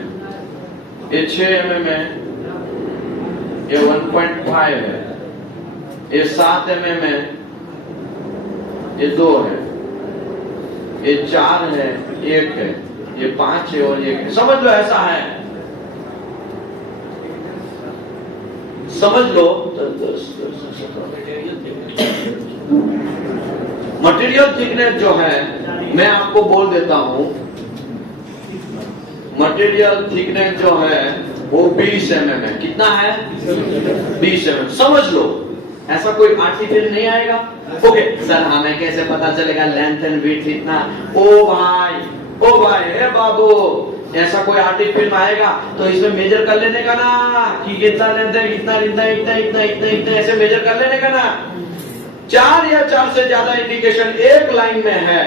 ये 6 mm है, ये 1.5 है, ये 7 mm है, ये 2 है, ये 4 है, 1 है, ये 5 है और 1 है। समझ लो ऐसा है, समझ लो। मटेरियल थिकनेस जो है, मैं आपको बोल देता हूं, मटेरियल थिकनेस जो है वो 20 mm है। कितना है? 20 mm। समझ लो, ऐसा कोई आर्टिफिशियल नहीं आएगा। ओके सर, हमें कैसे पता चलेगा लेंथ एंड विड्थ इतना? ओ भाई, हे बाबू, ऐसा कोई आर्टिक फिल्म आएगा तो इसमें मेजर कर लेने का ना कि कितना लेंथ है, इतना इतना इतना इतना इतना इतना, ऐसे मेजर कर लेने का ना। 4 या 4 से ज्यादा इंडिकेशन एक लाइन में है,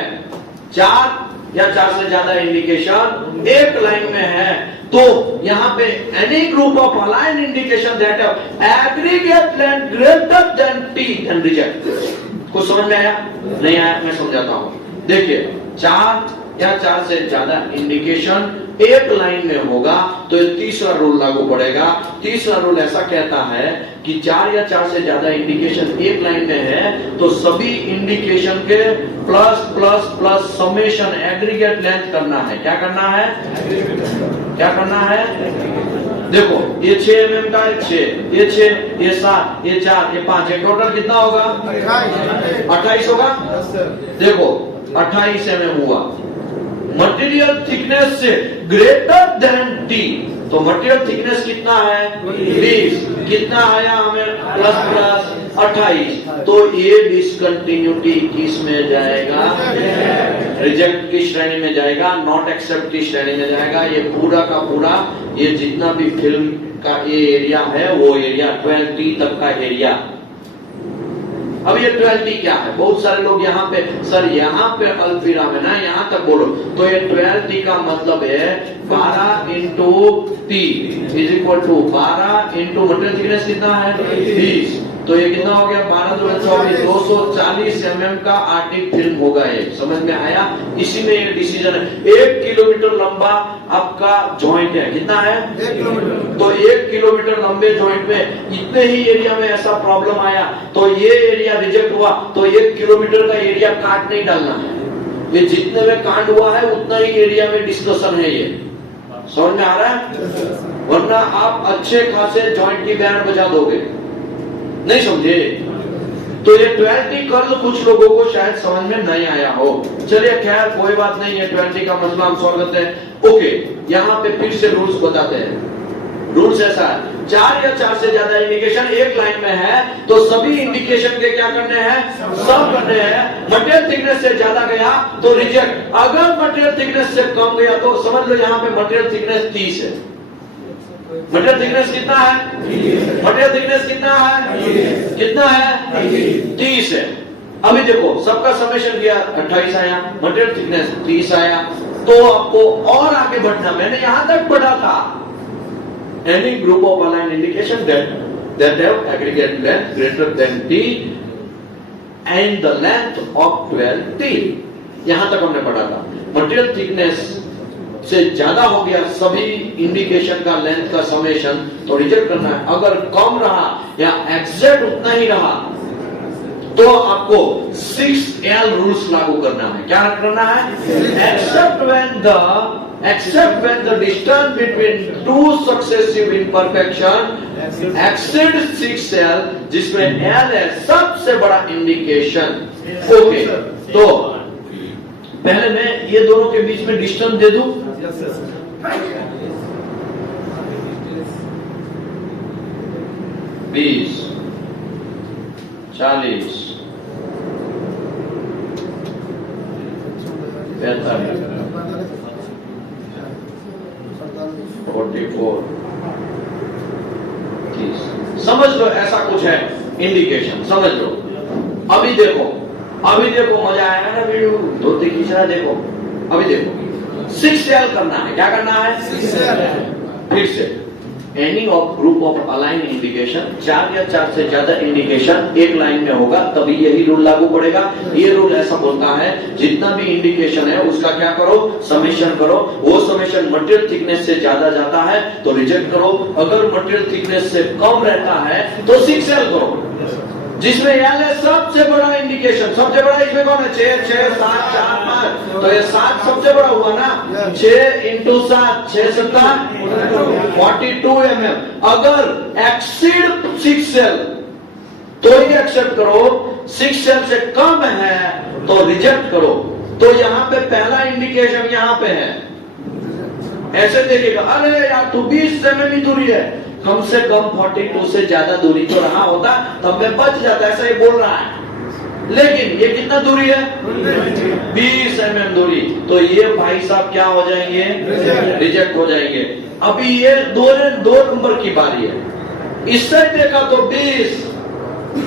4 या 4 से ज्यादा इंडिकेशन एक लाइन में है, तो यहां पे any group of align indication that aggregate length greater than T then reject. कुछ समझ में आया? नहीं आया? मैं समझाता हूं। देखिए 4 या 4 से ज्यादा इंडिकेशन एक लाइन में होगा तो ये तीसरा रूल लागू पड़ेगा। तीसरा रूल ऐसा कहता है कि 4 या 4 से ज्यादा इंडिकेशन एक लाइन में है तो सभी इंडिकेशन के plus plus plus summation aggregate length करना है। क्या करना है? क्या करना है? देखो ये 6 mm का है, 6 ये 6 ये 7 ये 4 ये 5 ये टोटल कितना होगा? 28 होगा। देखो 28 mm हुआ। मटेरियल थिकनेस से ग्रेटर देन टी, तो मटेरियल थिकनेस कितना है? 20। कितना आया हमें? Plus plus 28। तो ये डिसकंटिन्यूटी किस में जाएगा? रिजेक्ट की श्रेणी में जाएगा, नॉट एक्सेप्ट की श्रेणी में जाएगा। ये पूरा का पूरा ये जितना भी फिल्म का ये एरिया है वो एरिया 12T तक का एरिया। अब ये 12T क्या है? बहुत सारे लोग यहाँ पे सर यहाँ पे अल्पविराम है ना, यहाँ तक बोलो, तो ये 12T का मतलब है 12 into T is equal to 12 into material thickness कितना है? 20। तो ये कितना हो गया? 12 2 24 240 mm का आर्टिक फिल्म होगा ये। समझ में आया? इसी में एक डिसीजन है। 1 किलोमीटर लंबा आपका जॉइंट है, कितना है? 1 किलोमीटर। तो 1 किलोमीटर लंबे जॉइंट में इतने ही एरिया में ऐसा प्रॉब्लम आया तो ये एरिया रिजेक्ट हुआ, तो 1 किलोमीटर का एरिया काट नहीं डालना है। ये जितने में कांड हुआ है उतना ही एरिया में डिस्कशन है। ये समझ में आ रहा है? वरना आप अच्छे खासे जॉइंट की बैंड बजा दोगे। नहीं समझे? तो ये 12T कर्ल कुछ लोगों को शायद समझ में नहीं आया हो। चलिए खैर कोई बात नहीं है, 12T का मसला हम सॉल्व करते हैं। ओके, यहाँ पे फिर से रूल्स बताते हैं। रूल्स ऐसा है 4 या 4 से ज्यादा इंडिकेशन एक लाइन में है तो सभी इंडिकेशन के क्या करने हैं? सब करने हैं। मटेरियल थिकनेस से ज्यादा गया तो रिजेक्ट। अगर मटेरियल थिकनेस से कम गया तो समझ लो यहाँ पे मटेरियल थिकनेस 30 है। मटेरियल थिकनेस कितना है? मटेरियल थिकनेस कितना है? कितना है? 30 है। अभी देखो सबका समेशन किया 28 आया, मटेरियल थिकनेस 30 आया, तो आपको और आगे बढ़ना, मैंने यहां तक बढ़ा था। Any group of aligned indication that have aggregate length greater than T and the length of 12T, यहां तक हमने पढ़ा था। मटेरियल थिकनेस से ज्यादा हो गया सभी इंडिकेशन का लेंथ का समेशन तो रिजेक्ट करना है। अगर कम रहा या एग्जैक्ट उतना ही रहा तो आपको 6L रूल्स लागू करना है। क्या करना है? except when the distance between two successive imperfection exceed 6L, जिसमें L है सबसे बड़ा इंडिकेशन। ओके, तो पहले मैं ये दोनों के बीच में डिस्टेंस दे दूं। 20 40 45 44 30। समझ लो ऐसा कुछ है इंडिकेशन, समझ लो। अभी देखो मजा आया ना वीडियो? धोती खींचा है, देखो अभी देखो 6L करना है। क्या करना है? 6L। फिर से any of group of align indication, 4 या 4 से ज्यादा इंडिकेशन एक लाइन में होगा तभी यही रूल लागू पड़ेगा। ये रूल ऐसा बोलता है जितना भी इंडिकेशन है उसका क्या करो? समेशन करो। वो समेशन मटेरियल थिकनेस से ज्यादा जाता है तो रिजेक्ट करो। अगर मटेरियल थिकनेस से कम रहता है तो 6L करो, जिसमें L है सबसे बड़ा इंडिकेशन। सबसे बड़ा इसमें कौन है? 6 6 7 4 5, तो ये 7 सबसे बड़ा हुआ ना। 6 इंटू 7 6 7 42 mm। अगर एक्सीड 6L तो ही एक्सेप्ट करो, 6L से कम है तो रिजेक्ट करो। तो यहाँ पे पहला इंडिकेशन यहाँ पे है, ऐसे देखिएगा। अरे यार तू 20 mm की दूरी है, कम से कम 42 से ज्यादा दूरी तो रहा होता तब मैं बच जाता, ऐसा ही बोल रहा है। लेकिन ये कितना दूरी है? 20 mm दूरी, तो ये भाई साहब क्या हो जाएंगे? रिजेक्ट हो जाएंगे। अभी ये दो नंबर की बारी है। इस साइड देखा तो 20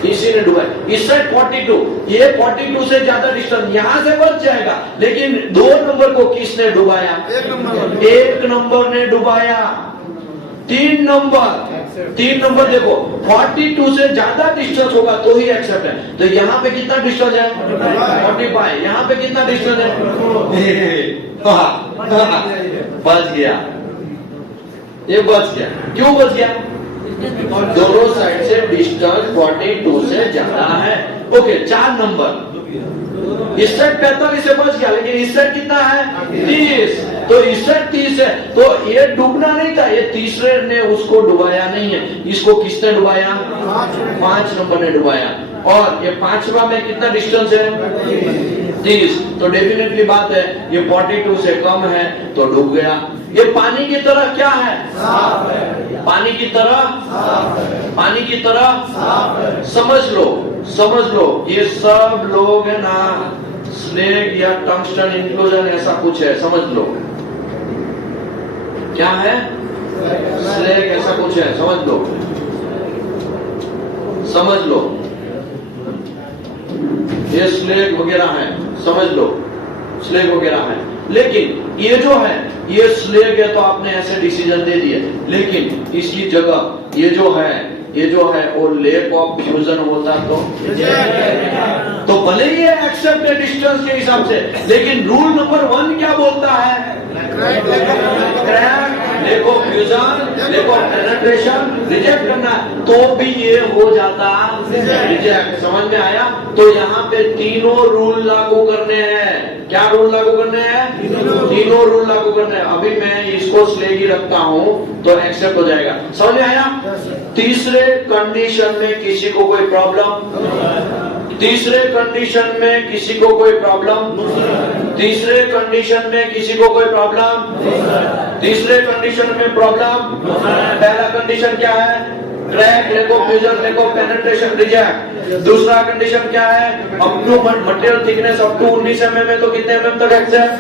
किसी ने डुबाया। इस साइड 42, ये 42 से ज्यादा डिस्टेंस, यहां से बच जाएगा, लेकिन 2 नंबर को किसने डुबाया? 1 नंबर ने डुबाया। 3 नंबर देखो 42 से ज्यादा डिस्टेंस होगा तो ही एक्सेप्ट है। तो यहाँ पे कितना डिस्टेंस है? 45। यहाँ पे कितना डिस्टेंस है? बच गया, ये बच गया। क्यों बच गया? दोनों साइड से डिस्टेंस 42 से ज्यादा है। ओके, 4 नंबर, इस साइड 45 से बच गया, लेकिन इस साइड कितना है? 30। तो इस साइड 30 है, तो ये डूबना नहीं था, ये तीसरे ने उसको डुबाया नहीं है। इसको किसने डुबाया? 5 नंबर ने डुबाया। और ये 5वां में कितना डिस्टेंस है? 30। तो डेफिनेटली बात है ये 42 से कम है तो डूब गया। ये पानी की तरह क्या है? साफ है। पानी की तरह, पानी की तरह समझ लो ये सब लोग है ना, स्लेग या टंगस्टन इंक्लूजन ऐसा कुछ है, समझ लो क्या है, स्लेग ऐसा कुछ है, समझ लो ये स्लेग वगैरह है, समझ लो स्लेग वगैरह है। लेकिन ये जो है ये स्लेग है तो आपने ऐसे डिसीजन दे दिए, लेकिन इसकी जगह ये जो है वो लेक ऑफ फ्यूजन होता तो भले ही एक्सेप्ट डिस्टेंस के हिसाब से, लेकिन रूल नंबर 1 क्या बोलता है? Crack, lack of fusion, lack of penetration, reject करना, तो भी ये हो जाता रिजेक्ट। समझ में आया? तो यहाँ पे तीनों रूल लागू करने हैं। क्या रूल लागू करने हैं? तीनों रूल लागू करने हैं। अभी मैं इसको स्लेग ही रखता हूँ तो एक्सेप्ट हो जाएगा। समझ में आया? तीसरे कंडीशन में किसी को कोई प्रॉब्लम? तीसरे कंडीशन में किसी को कोई प्रॉब्लम? तीसरे कंडीशन में किसी को कोई प्रॉब्लम? तीसरे कंडीशन में प्रॉब्लम। पहला कंडीशन क्या है? Crack, lack of fusion, lack of penetration, reject. दूसरा कंडीशन क्या है? Up to material thickness up to 19 mm है तो कितने mm तक एक्सेप्ट?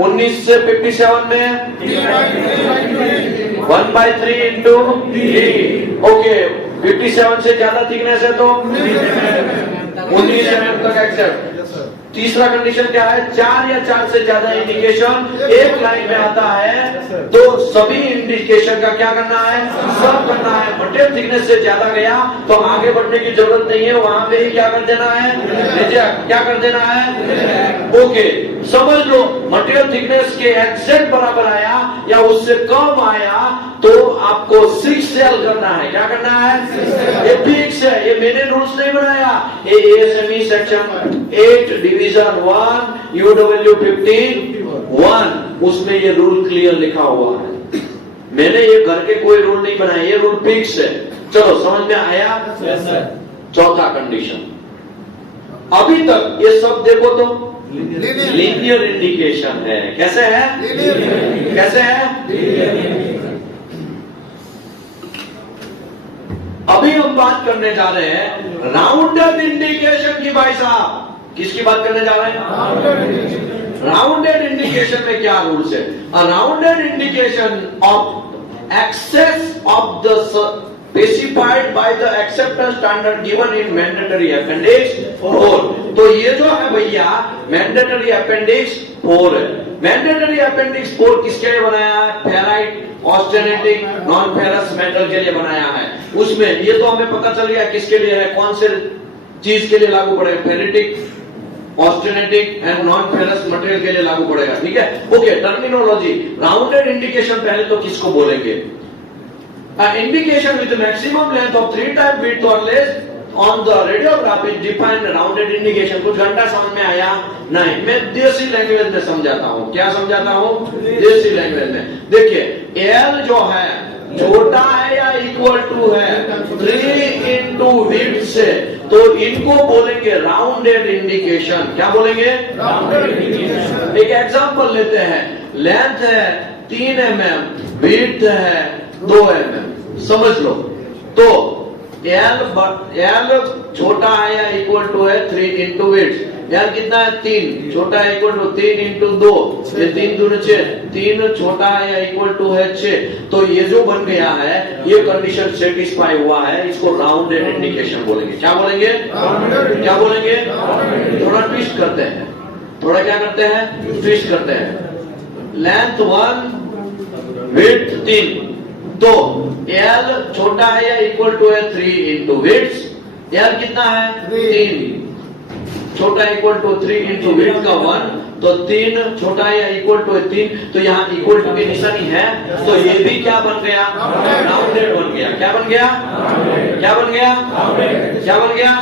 19 से 57 में 1/3 इंटू 3। ओके, 57 से ज्यादा थिकनेस है तो 19 mm तक एक्सेप्ट। तीसरा कंडीशन क्या है? 4 या 4 से ज्यादा इंडिकेशन एक लाइन में आता है तो सभी इंडिकेशन का क्या करना है? सब करना है। मटेरियल थिकनेस से ज्यादा गया तो आगे बढ़ने की जरूरत नहीं है, वहां पे ही क्या कर देना है? रिजेक्ट। क्या कर देना है? ओके, समझ लो मटेरियल थिकनेस के एग्जैक्ट बराबर आया या उससे कम आया तो आपको 6 सेल करना है। क्या करना है? ये फिक्स है, ये मैंने रूल्स नहीं बनाया, ये ASME सेक्शन 8 डिवीजन 1 UW 15 उसमें ये रूल क्लियर लिखा हुआ है। मैंने ये घर के कोई रूल नहीं बनाए, ये रूल फिक्स है। चलो समझ में आया? चौथा कंडीशन, अभी तक ये सब देखो तो लीनियर इंडिकेशन है। कैसे है? कैसे है? अभी हम बात करने जा रहे हैं राउंडेड इंडिकेशन की। भाई साहब किसकी बात करने जा रहे हैं? राउंडेड इंडिकेशन में क्या रूल्स है? Rounded indication of excess of the specified by the acceptance standard given in mandatory appendix 4। तो ये जो है भैया mandatory appendix 4 है। mandatory appendix 4 किसके लिए बनाया है? Ferrite, austenitic, non ferrous metal के लिए बनाया है। उसमें ये तो हमें पता चल गया किसके लिए है, कौन से चीज के लिए लागू पड़ेगा? Ferritic, austenitic and non ferrous material के लिए लागू पड़ेगा। ठीक है, ओके। टर्मिनोलॉजी, राउंडेड इंडिकेशन पहले तो किसको बोलेंगे? Indication with maximum length of 3 times width or less on the radiograph is defined rounded indication। कुछ घंटा समझ में आया? नहीं, मैं देसी लैंग्वेज में समझाता हूँ। क्या समझाता हूँ? देसी लैंग्वेज में। देखिए L जो है छोटा है या इक्वल टू है 3 इंटू विड्थ से, तो इनको बोलेंगे राउंडेड इंडिकेशन। क्या बोलेंगे? Rounded indication. एक एग्जांपल लेते हैं, लेंथ है 3 mm, विड्थ है 2 mm, समझ लो। तो L छोटा है या इक्वल टू है 3 इंटू विड्थ, यार कितना है 3, छोटा इक्वल टू 3 इंटू 2, ये 3 दूनी 6, 3 छोटा है या इक्वल टू है 6। तो ये जो बन गया है ये कंडीशन सेटिस्फाई हुआ है, इसको राउंडेड इंडिकेशन बोलेंगे। क्या बोलेंगे? क्या बोलेंगे? थोड़ा ट्विस्ट करते हैं, थोड़ा क्या करते हैं? ट्विस्ट करते हैं। लेंथ 1 विड्थ 3, तो L छोटा है या इक्वल टू है 3 इंटू विड्थ, L कितना है 3, छोटा इक्वल टू 3 इंटू विड्थ का 1, तो 3 छोटा है या इक्वल टू है 3, तो यहाँ इक्वल टू की निशानी है, तो ये भी क्या बन गया? राउंडेड बन गया। क्या बन गया? क्या बन गया? क्या बन गया?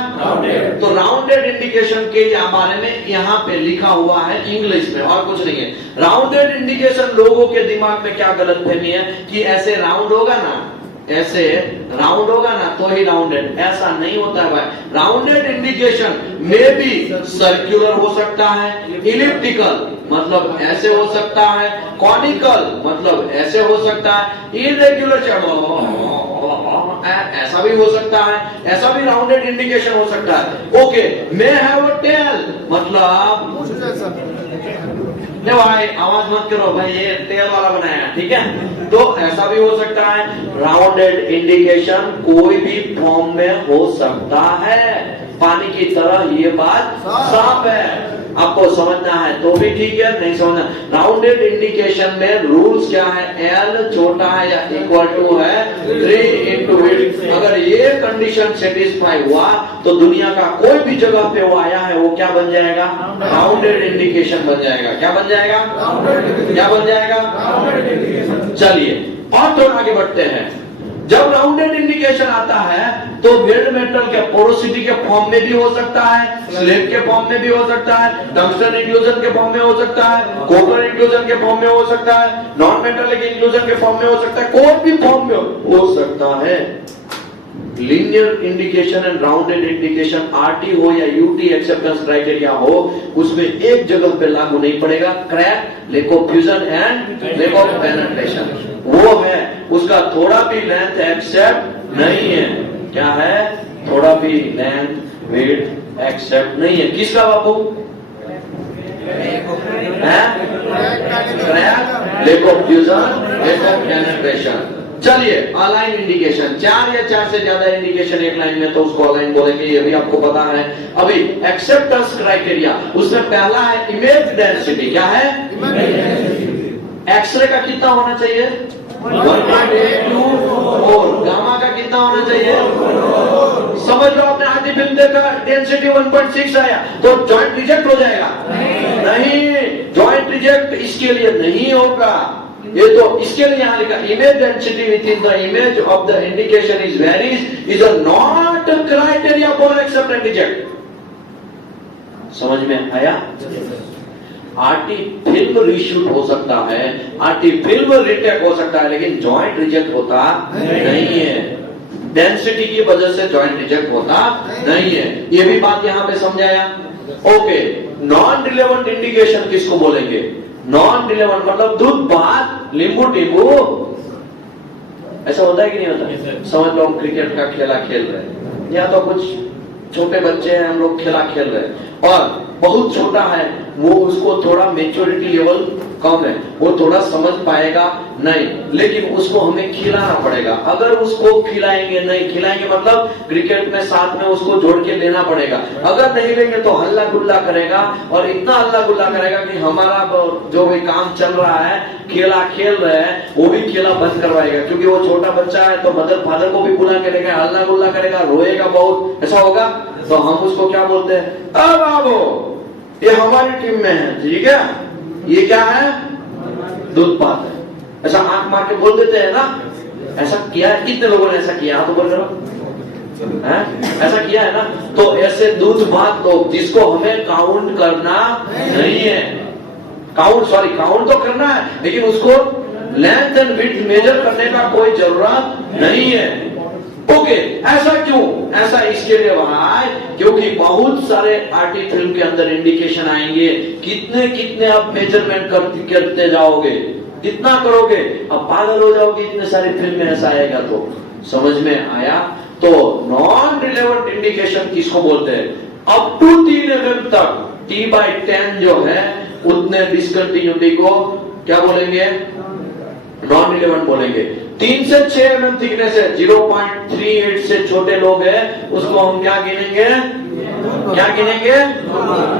तो राउंडेड इंडिकेशन के बारे में यहाँ पे लिखा हुआ है इंग्लिश में, और कुछ नहीं है। राउंडेड इंडिकेशन लोगों के दिमाग में क्या गलतफहमी है कि ऐसे राउंड होगा ना, ऐसे राउंड होगा ना तो ही राउंडेड, ऐसा नहीं होता है भाई। राउंडेड इंडिकेशन में भी सर्कुलर हो सकता है, इलिप्टिकल मतलब ऐसे हो सकता है, कॉनिकल मतलब ऐसे हो सकता है, इरेगुलर ऐसा भी हो सकता है, ऐसा भी राउंडेड इंडिकेशन हो सकता है। Okay, may have a tail मतलब नहीं भाई आवाज मत करो भाई, ये टेल वाला बनाया है, ठीक है। तो ऐसा भी हो सकता है। राउंडेड इंडिकेशन कोई भी फॉर्म में हो सकता है, पानी की तरह ये बात साफ है। आपको समझना है तो भी ठीक है, नहीं समझना। राउंडेड इंडिकेशन में रूल्स क्या है? L छोटा है या इक्वल टू है 3 इंटू विड्थ। अगर ये कंडीशन सेटिस्फाई हुआ तो दुनिया का कोई भी जगह पे वो आया है वो क्या बन जाएगा? राउंडेड इंडिकेशन बन जाएगा। क्या बन जाएगा? क्या बन जाएगा? चलिए और थोड़ा आगे बढ़ते हैं। जब राउंडेड इंडिकेशन आता है तो वेल्ड मेटल के पोरोसिटी के फॉर्म में भी हो सकता है, स्लेब के फॉर्म में भी हो सकता है, टंगस्टन इंक्लूजन के फॉर्म में हो सकता है, कॉपर इंक्लूजन के फॉर्म में हो सकता है, नॉन मेटालिक इंक्लूजन के फॉर्म में हो सकता है, कोई भी फॉर्म में हो सकता है। Linear indication and rounded indication RT हो या यूटी एक्सेप्टेंस क्राइटेरिया हो, उसमें एक जगह पे लागू नहीं पड़ेगा, crack, lack of fusion and lack of penetration. वो है उसका थोड़ा भी लेंथ एक्सेप्ट नहीं है। क्या है? थोड़ा भी लेंथ विड्थ एक्सेप्ट नहीं है। किसका बाबू? Crack, lack of fusion, lack of penetration. चलिए अलाइन इंडिकेशन, 4 या 4 से ज्यादा इंडिकेशन एक लाइन में तो उसको अलाइन बोलेंगे, ये भी आपको पता है। अभी एक्सेप्टेंस क्राइटेरिया, उसमें पहला है इमेज डेंसिटी। क्या है? एक्सरे का कितना होना चाहिए? 1.824। गामा का कितना होना चाहिए? समझ लो आपने आधी फिल्म देखा, डेंसिटी 1.6 आया तो जॉइंट रिजेक्ट हो जाएगा? नहीं, जॉइंट रिजेक्ट इसके लिए नहीं होगा। ये तो इसके लिए यहां लिखा image density within the image of the indication is varies is a not criteria for accept and reject. समझ में आया? आरटी फिल्म रीशूट हो सकता है, आरटी फिल्म रीटेक हो सकता है, लेकिन जॉइंट रिजेक्ट होता नहीं है। डेंसिटी की वजह से जॉइंट रिजेक्ट होता नहीं है। ये भी बात यहां पे समझाया। ओके, नॉन रिलेवेंट इंडिकेशन किसको बोलेंगे? नॉन रिलेवेंट मतलब दूध भात नींबू टींबू, ऐसा होता है कि नहीं होता? समझ लो हम क्रिकेट का खेला खेल रहे हैं, या तो कुछ छोटे बच्चे हैं, हम लोग खेला खेल रहे हैं और बहुत छोटा है वो, उसको थोड़ा मेच्योरिटी लेवल कम है, वो थोड़ा समझ पाएगा नहीं, लेकिन उसको हमें खिलाना पड़ेगा। अगर उसको खिलाएंगे नहीं, खिलाएंगे मतलब क्रिकेट में साथ में उसको जोड़ के लेना पड़ेगा। अगर नहीं लेंगे तो हल्ला गुल्ला करेगा और इतना हल्ला गुल्ला करेगा कि हमारा जो भी काम चल रहा है, खेला खेल रहे हैं, वो भी खेला बंद करवाएगा, क्योंकि वो छोटा बच्चा है तो मदर फादर को भी बुला के लेगा, हल्ला गुल्ला करेगा, रोएगा बहुत, ऐसा होगा। तो हम उसको क्या बोलते हैं? अब बाबू ये हमारी टीम में है, ठीक है, ये क्या है? दूध पात है, ऐसा आंख मार के बोल देते हैं ना। ऐसा किया है? कितने लोगों ने ऐसा किया? तो बोल करो, ऐसा किया है ना। तो ऐसे दूध भात लोग जिसको हमें काउंट करना नहीं है, काउंट तो करना है, लेकिन उसको लेंथ एंड विड्थ मेजर करने का कोई जरूरत नहीं है। ओके, ऐसा क्यों? ऐसा इसके लिए भाई क्योंकि बहुत सारे आरटी फिल्म के अंदर इंडिकेशन आएंगे, कितने कितने आप मेजरमेंट करते जाओगे, कितना करोगे, अब पागल हो जाओगे, इतने सारे फिल्म में ऐसा आएगा। तो समझ में आया? तो नॉन रिलेवेंट इंडिकेशन किसको बोलते हैं? अप टू 3 mm तक T/10 जो है उतने डिस्कंटिन्यूटी को क्या बोलेंगे? नॉन रिलेवेंट बोलेंगे। 3 से 6 mm थिकनेस है, 0.38 से छोटे लोग हैं, उसको हम क्या गिनेंगे? क्या गिनेंगे?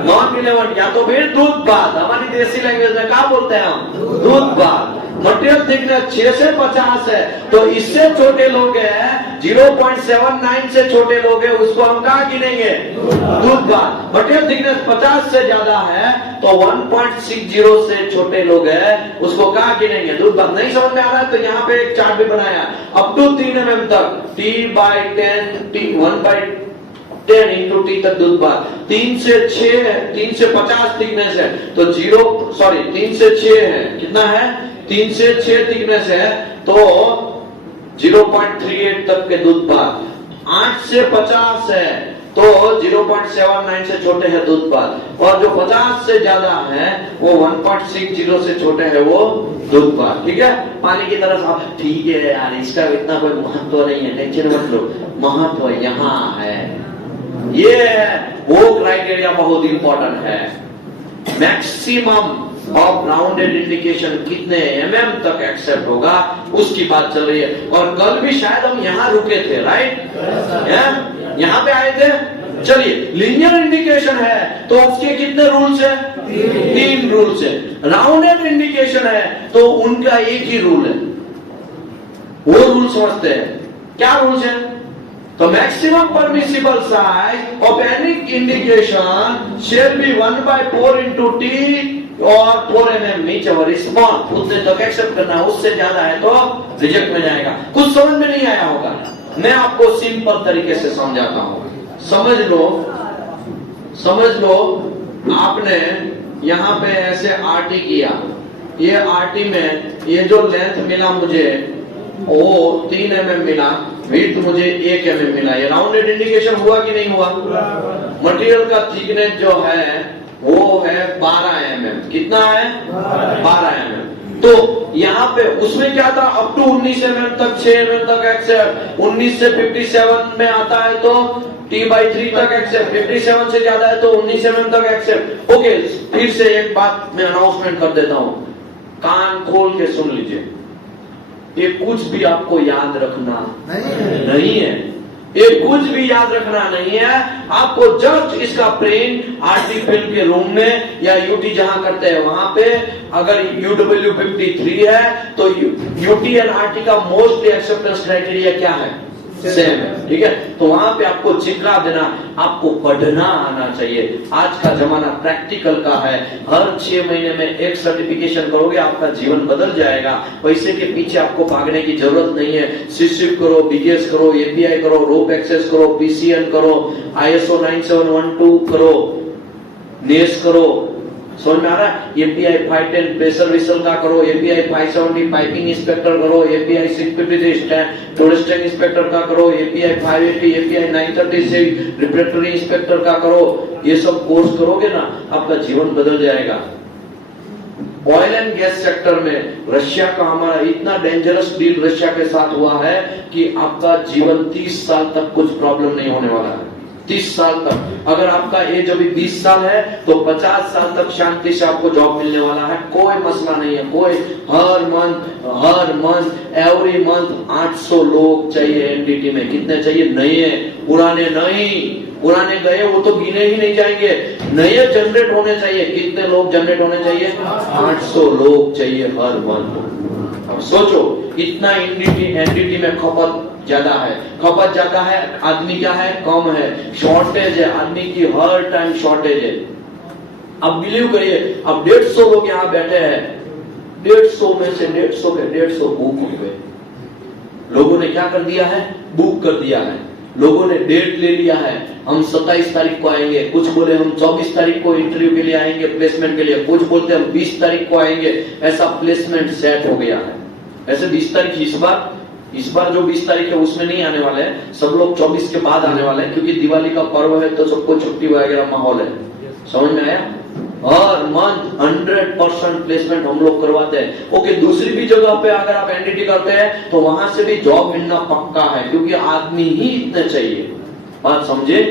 Non relevant. या तो फिर दूध भात, हमारी देसी लैंग्वेज में क्या बोलते हैं हम? दूध भात। मटेरियल थिकनेस 6 से 50 है, तो इससे छोटे लोग हैं, 0.79 से छोटे लोग हैं, उसको हम क्या गिनेंगे? दूध भात। मटेरियल थिकनेस 50 से ज्यादा है, तो 1.60 से छोटे लोग हैं, उसको क्या गिनेंगे? दूध भात। नहीं समझ में आ रहा है तो यहाँ पे एक चार्ट भी बनाया, अप टू 3 mm तक, T/10, T1/10 इंटू T तक दूध भात। 3 से 6 है, 3 से 50 थिकनेस है, तो 3 से 6 है, कितना है? 3 से 6 थिकनेस है, तो 0.38 तक के दूध भात। 8 से 50 है, तो 0.79 से छोटे है दूध भात, और जो 50 से ज्यादा है वो 1.60 से छोटे है वो दूध भात। ठीक है, पानी की तरह साफ। ठीक है यार, इसका इतना कोई महत्व नहीं है, टेंशन मत लो, महत्व यहाँ है। ये वो क्राइटेरिया बहुत इंपॉर्टेंट है। मैक्सिमम ऑफ राउंडेड इंडिकेशन कितने mm तक एक्सेप्ट होगा, उसकी बात चल रही है। और कल भी शायद हम यहाँ रुके थे, राइट? यहाँ पे आए थे। चलिए, लीनियर इंडिकेशन है तो उसके कितने रूल्स है? 3 रूल्स है। राउंडेड इंडिकेशन है तो उनका एक ही रूल है, वो रूल समझते हैं। क्या रूल्स है? तो maximum permissible size of any indication shall be 1/4 into T और 4 mm ईच और स्मॉल, उतने तक एक्सेप्ट करना है, उससे ज्यादा है तो रिजेक्ट में जाएगा। कुछ समझ में नहीं आया होगा, मैं आपको सिंपल तरीके से समझाता हूं। समझ लो आपने यहाँ पे ऐसे RT किया, ये RT में ये जो लेंथ मिला मुझे वो 3 mm मिला, विड्थ मुझे 1 mm मिला, ये राउंडेड इंडिकेशन हुआ कि नहीं हुआ? मटेरियल का थिकनेस जो है वो है 12 mm। कितना है? 12 mm। तो यहाँ पे उसमें क्या था? अप टू 19 mm तक, 6 mm तक एक्सेप्ट। 19 से 57 में आता है तो T/3 तक एक्सेप्ट। 57 से ज्यादा है तो 19 mm तक एक्सेप्ट। ओके, फिर से एक बात मैं अनाउंसमेंट कर देता हूं, कान खोल के सुन लीजिए। ये कुछ भी आपको याद रखना नहीं है, ये कुछ भी याद रखना नहीं है। आपको जस्ट इसका प्रिंट RT फिल्म के रूम में या UT जहां करते हैं वहां पे, अगर UW53 है तो UT एंड RT का मोस्टली एक्सेप्टेंस क्राइटेरिया क्या है? सेम है। ठीक है, तो वहां पे आपको चिपका देना, आपको पढ़ना आना चाहिए। आज का जमाना प्रैक्टिकल का है, हर 6 महीने में एक सर्टिफिकेशन करोगे, आपका जीवन बदल जाएगा। पैसे के पीछे आपको भागने की जरूरत नहीं है। सिसिप करो, BGS करो, API करो, रोप एक्सेस करो, PCN करो, ISO 9712 करो, नेस करो। समझ में आ रहा है? API 510 प्रेशर विसल का करो, API 570 पाइपिंग इंस्पेक्टर करो, API 650 टोरेस्टेन इंस्पेक्टर का करो, API 580, API 930 से रिफ्रैक्टरी इंस्पेक्टर का करो। ये सब कोर्स करोगे ना, आपका जीवन बदल जाएगा। ऑयल एंड गैस सेक्टर में रशिया का हमारा इतना डेंजरस डील रशिया के साथ हुआ है कि आपका जीवन 30 साल तक कुछ प्रॉब्लम नहीं होने वाला है। 30 साल तक, अगर आपका एज अभी 20 साल है तो 50 साल तक शांति से आपको जॉब मिलने वाला है, कोई मसला नहीं है। कोई हर मंथ एवरी मंथ 800 लोग चाहिए एनडीटी में। कितने चाहिए? नए, पुराने नहीं, पुराने गए वो तो गिने ही नहीं जाएंगे। नए जनरेट होने चाहिए। कितने लोग जनरेट होने चाहिए? 800 लोग चाहिए हर मंथ। अब सोचो, इतना एनडीटी में खपत ज्यादा है, खपत ज्यादा है, आदमी क्या है? कम है, शॉर्टेज है, आदमी की हर टाइम शॉर्टेज है। अब बिलीव करिए, अब 150 लोग यहाँ बैठे हैं, 150 में से 150 के 150 बुक हो गए। लोगों ने क्या कर दिया है? बुक कर दिया है। लोगों ने डेट ले लिया है, हम 27 तारीख को आएंगे, कुछ बोले हम 24 तारीख को इंटरव्यू के लिए आएंगे प्लेसमेंट के लिए, कुछ बोलते हम 20 तारीख को आएंगे। ऐसा प्लेसमेंट सेट हो गया है। ऐसे 20 तारीख इस बार जो 20 तारीख है उसमें नहीं आने वाले हैं, सब लोग 24 के बाद आने वाले हैं, क्योंकि दिवाली का पर्व है तो सबको छुट्टी वगैरह माहौल है। समझ में आया? हर मंथ 100% प्लेसमेंट हम लोग करवाते हैं। ओके, दूसरी भी जगह पे अगर आप एनडीटी करते हैं तो वहां से भी जॉब मिलना पक्का है, क्योंकि आदमी ही इतने चाहिए। बात समझे?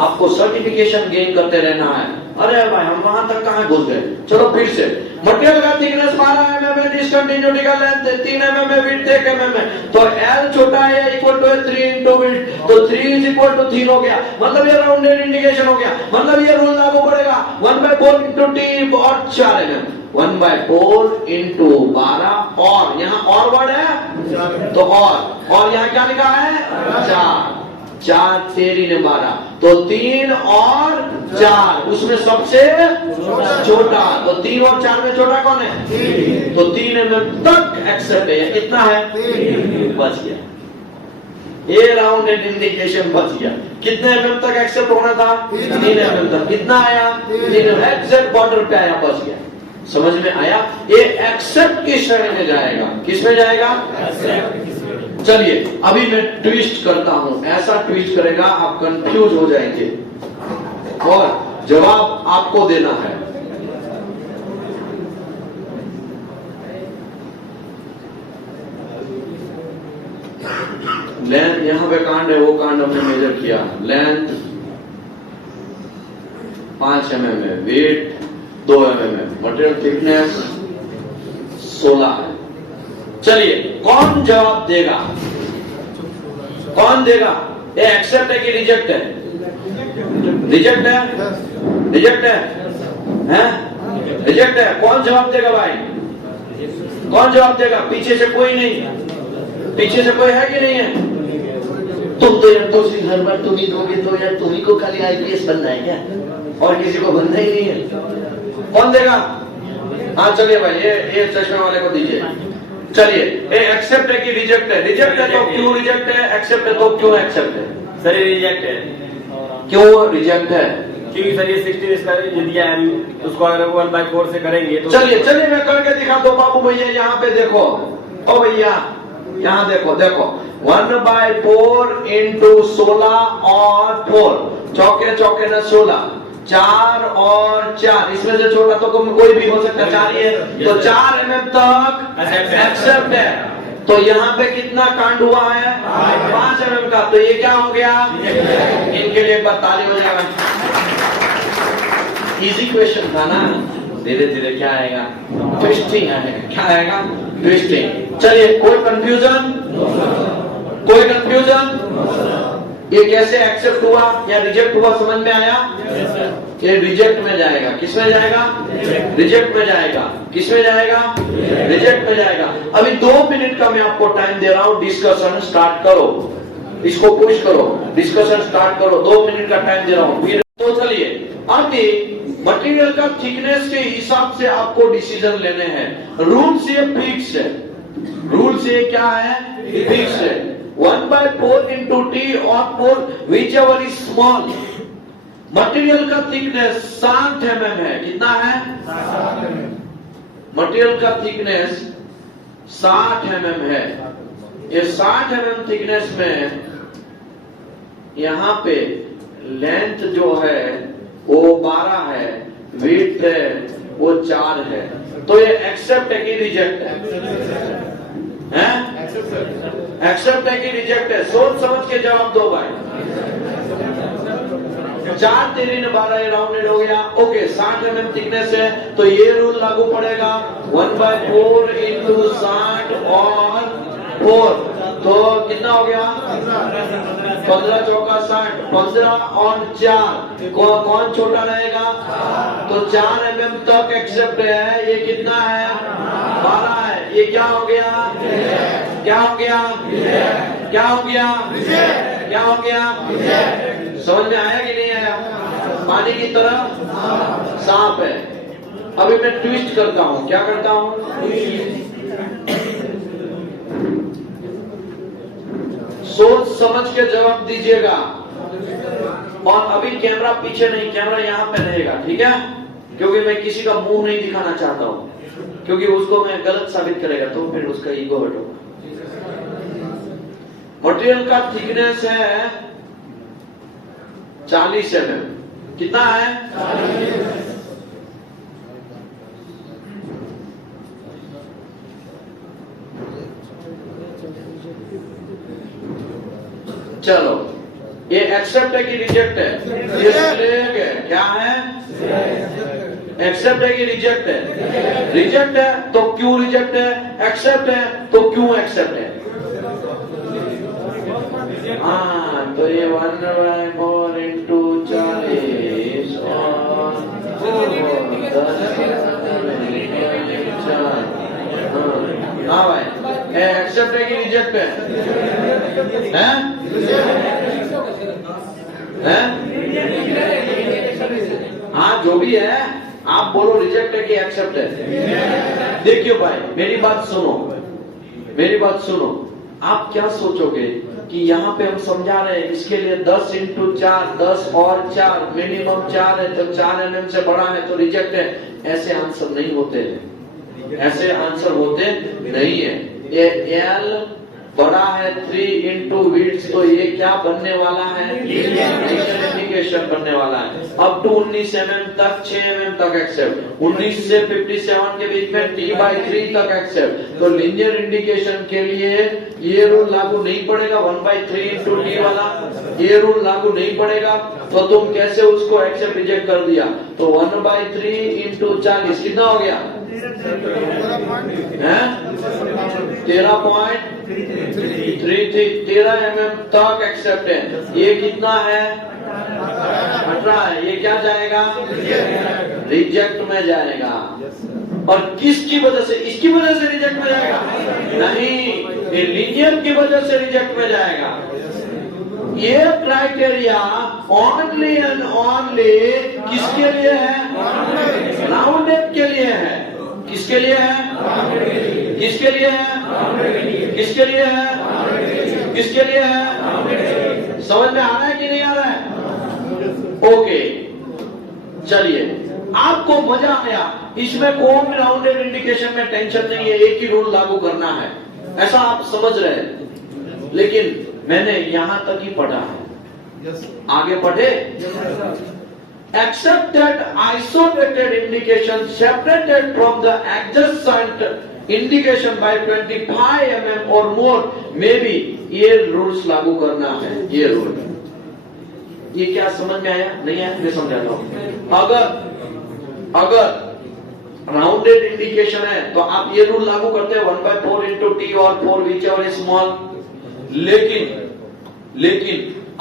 आपको सर्टिफिकेशन गेन करते रहना है। अरे भाई हम वहां तक कहां घुस गए। चलो फिर से, मटेरियल का थिकनेस 12 mm है, डिसकंटिन्यूटी का लेंथ 3 mm है, विड्थ 1 mm है, तो L छोटा है इक्वल टू 3 इंटू विड्थ, तो 3 इज इक्वल टू 3 हो गया, मतलब ये राउंडेड इंडिकेशन हो गया, मतलब ये रूल लागू पड़ेगा 1/4 इंटू t और 4 mm, 1/4 इंटू 12 और यहाँ और वर्ड है तो और यहाँ क्या लिखा है 4 तेरी ने 12, तो 3 और 4 उसमें सबसे छोटा, तो 3 और 4 में छोटा कौन है, तो 3 mm तक एक्सेप्ट है, कितना है, बच गया, ये राउंडेड इंडिकेशन बच गया। कितने mm तक एक्सेप्ट होना था, 3 mm तक, कितना आया 3 mm, एग्जैक्ट बॉर्डर पे आया, बच गया। समझ में आया, ये एक्सेप्ट की श्रेणी में जाएगा, किस में जाएगा, चलिए अभी मैं ट्विस्ट करता हूं, ऐसा ट्विस्ट करेगा आप कंफ्यूज हो जाएंगे और जवाब आपको देना है। लेंथ यहां पे कांड है, वो कांड हमने मेजर किया, लेंथ 5 mm है, वेट 2 mm है, मटेरियल थिकनेस 16 है। चलिए कौन जवाब देगा, कौन देगा, ये एक्सेप्ट है कि रिजेक्ट है, रिजेक्ट है, रिजेक्ट है, हैं? रिजेक्ट है, कौन जवाब देगा भाई, कौन जवाब देगा, पीछे से कोई नहीं, पीछे से कोई है कि नहीं है, तुम तो यार दूसरी हर बार तुम ही दोगे, तो यार तुम्ही को खाली IPS बनना है क्या, और किसी को बनना ही नहीं है, कौन देगा, हाँ चलिए भाई ये चश्मे वाले को दीजिए। चलिए ये एक्सेप्ट है कि रिजेक्ट है, रिजेक्ट है तो क्यों रिजेक्ट है, एक्सेप्ट है तो क्यों एक्सेप्ट है, सर ये रिजेक्ट है, क्यों रिजेक्ट है, क्योंकि सर ये 16 इसका ये दिया है, उसको अगर 1/4 से करेंगे तो चलिए चलिए मैं करके दिखा दो बाबू भैया, यहाँ पे देखो, ओ भैया यहाँ देखो, देखो 1/4 इंटू 16 और 4, चौके चौके न 16, 4 और 4, इसमें से छोटा तो कोई भी हो सकता है, 4 ही है, तो 4 mm तक एक्सेप्ट है, तो यहाँ पे कितना कांड हुआ है 5 mm का, तो ये क्या हो गया, इनके लिए ताली हो जाएगा, इजी क्वेश्चन था ना, धीरे धीरे क्या आएगा, ट्विस्टिंग आएगा, क्या आएगा, ट्विस्टिंग। चलिए कोई कंफ्यूजन, कोई कंफ्यूजन, ये कैसे एक्सेप्ट हुआ या रिजेक्ट हुआ समझ में आया, ये रिजेक्ट में जाएगा, किस में जाएगा, रिजेक्ट में जाएगा, किस में जाएगा, रिजेक्ट में जाएगा। अभी 2 मिनट का मैं आपको टाइम दे रहा हूं, डिस्कशन स्टार्ट करो, इसको पुश करो, डिस्कशन स्टार्ट करो, 2 मिनट का टाइम दे रहा हूं। तो चलिए आगे मटेरियल का थिकनेस के हिसाब से आपको डिसीजन लेने हैं, रूल से फिक्स है, रूल से क्या है, फिक्स है, 1/4 इंटू t और 4 whichever is small। मटेरियल का थिकनेस 7 mm है, कितना है, मटेरियल का थिकनेस 60 mm है, ये 60 mm थिकनेस में यहाँ पे लेंथ जो है वो 12 है, विड्थ है वो 4 है, तो ये एक्सेप्ट है कि रिजेक्ट है, एक्सेप्ट है कि रिजेक्ट है, सोच समझ के जवाब दो भाई। 4 तेरी ने 12, ये राउंडेड हो गया, ओके 60 mm थिकनेस है, तो ये रूल लागू पड़ेगा 1/4 इंटू 60 और 4, तो कितना हो गया 15 चौका 60, 15 और 4 कौन छोटा रहेगा, तो 4 mm तक एक्सेप्ट है, ये कितना है 12 है, ये क्या हो गया, क्या हो गया, क्या हो गया, क्या हो गया, समझ में आया कि नहीं आया, पानी की तरह सांप है। अभी मैं ट्विस्ट करता हूं, क्या करता हूं, सोच समझ के जवाब दीजिएगा, और अभी कैमरा पीछे नहीं, कैमरा यहाँ पे रहेगा, ठीक है, क्योंकि मैं किसी का मुंह नहीं दिखाना चाहता हूँ, क्योंकि उसको मैं गलत साबित करेगा तो फिर उसका ईगो हर्ट होगा। मटेरियल का थिकनेस है 40 mm, कितना है 40। चलो ये एक्सेप्ट है कि रिजेक्ट है? ये स्लैग है। क्या है? एक्सेप्ट है कि रिजेक्ट है? रिजेक्ट है तो क्यों रिजेक्ट है? एक्सेप्ट है तो क्यों एक्सेप्ट है? हाँ, तो ये 1/4 इंटू 40 और 10 हाँ भाई, एक्सेप्ट है कि रिजेक्ट है? हाँ, जो भी है आप बोलो, रिजेक्ट है कि एक्सेप्ट है? देखिए भाई, मेरी बात सुनो, मेरी बात सुनो। आप क्या सोचोगे कि यहाँ पे हम समझा रहे हैं इसके लिए 10 इंटू 4, 10 और 4, मिनिमम 4 है तो 4 mm से बड़ा है तो रिजेक्ट है। ऐसे आंसर नहीं होते हैं, ऐसे आंसर होते नहीं है। ये एल बड़ा है 3 इंटू विड्थ, तो ये क्या बनने वाला है? इंडिकेशन बनने वाला है। अप टू 19 mm तक, 6 mm तक एक्सेप्ट, 19 से 57 के बीच में t/3 तक एक्सेप्ट। तो लीनियर इंडिकेशन के लिए ये रूल लागू नहीं पड़ेगा, 1/3 इंटू टी वाला ये रूल लागू नहीं पड़ेगा। तो तुम कैसे उसको एक्सेप्ट रिजेक्ट कर दिया? तो 1/3 इंटू 40 कितना हो गया? 13 mm तक एक्सेप्ट है। ये कितना है? 18 है। ये क्या जाएगा? रिजेक्ट में जाएगा। और किसकी वजह से? इसकी वजह से रिजेक्ट में जाएगा? नहीं, ये लीनियर की वजह से रिजेक्ट में जाएगा। ये क्राइटेरिया ओनली एंड ओनली किसके लिए है? राउंडेड के लिए है। किसके लिए है? किसके लिए है? किसके लिए है? किसके लिए है? समझ में आ रहा है कि नहीं आ रहा है? ओके, चलिए, आपको मजा आया। इसमें कौन राउंडेड इंडिकेशन में टेंशन नहीं है, एक ही रूल लागू करना है, ऐसा आप समझ रहे हैं। लेकिन मैंने यहां तक ही पढ़ा है, आगे पढ़े। Except that isolated indication separated from the adjacent indication by 25 mm or more may be, ये रूल्स लागू करना है। ये रूल, ये क्या समझ में आया? नहीं आया? मैं समझाता हूं। अगर राउंडेड इंडिकेशन है तो आप ये रूल लागू करते हैं 1/4 इंटू टी और 4 whichever is small। लेकिन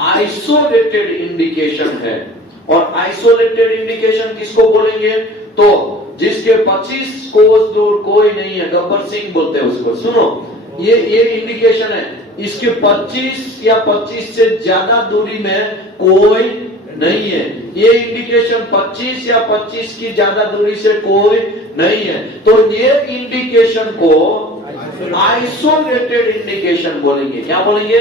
आइसोलेटेड इंडिकेशन है, और आइसोलेटेड इंडिकेशन किसको बोलेंगे? तो जिसके 25 कोस दूर कोई नहीं है, गब्बर सिंह बोलते हैं उसको। सुनो, ये इंडिकेशन है, इसके 25 या 25 से ज्यादा दूरी में कोई नहीं है। ये इंडिकेशन 25 या 25 की ज्यादा दूरी से कोई नहीं है, तो ये इंडिकेशन को आइसोलेटेड इंडिकेशन बोलेंगे। क्या बोलेंगे?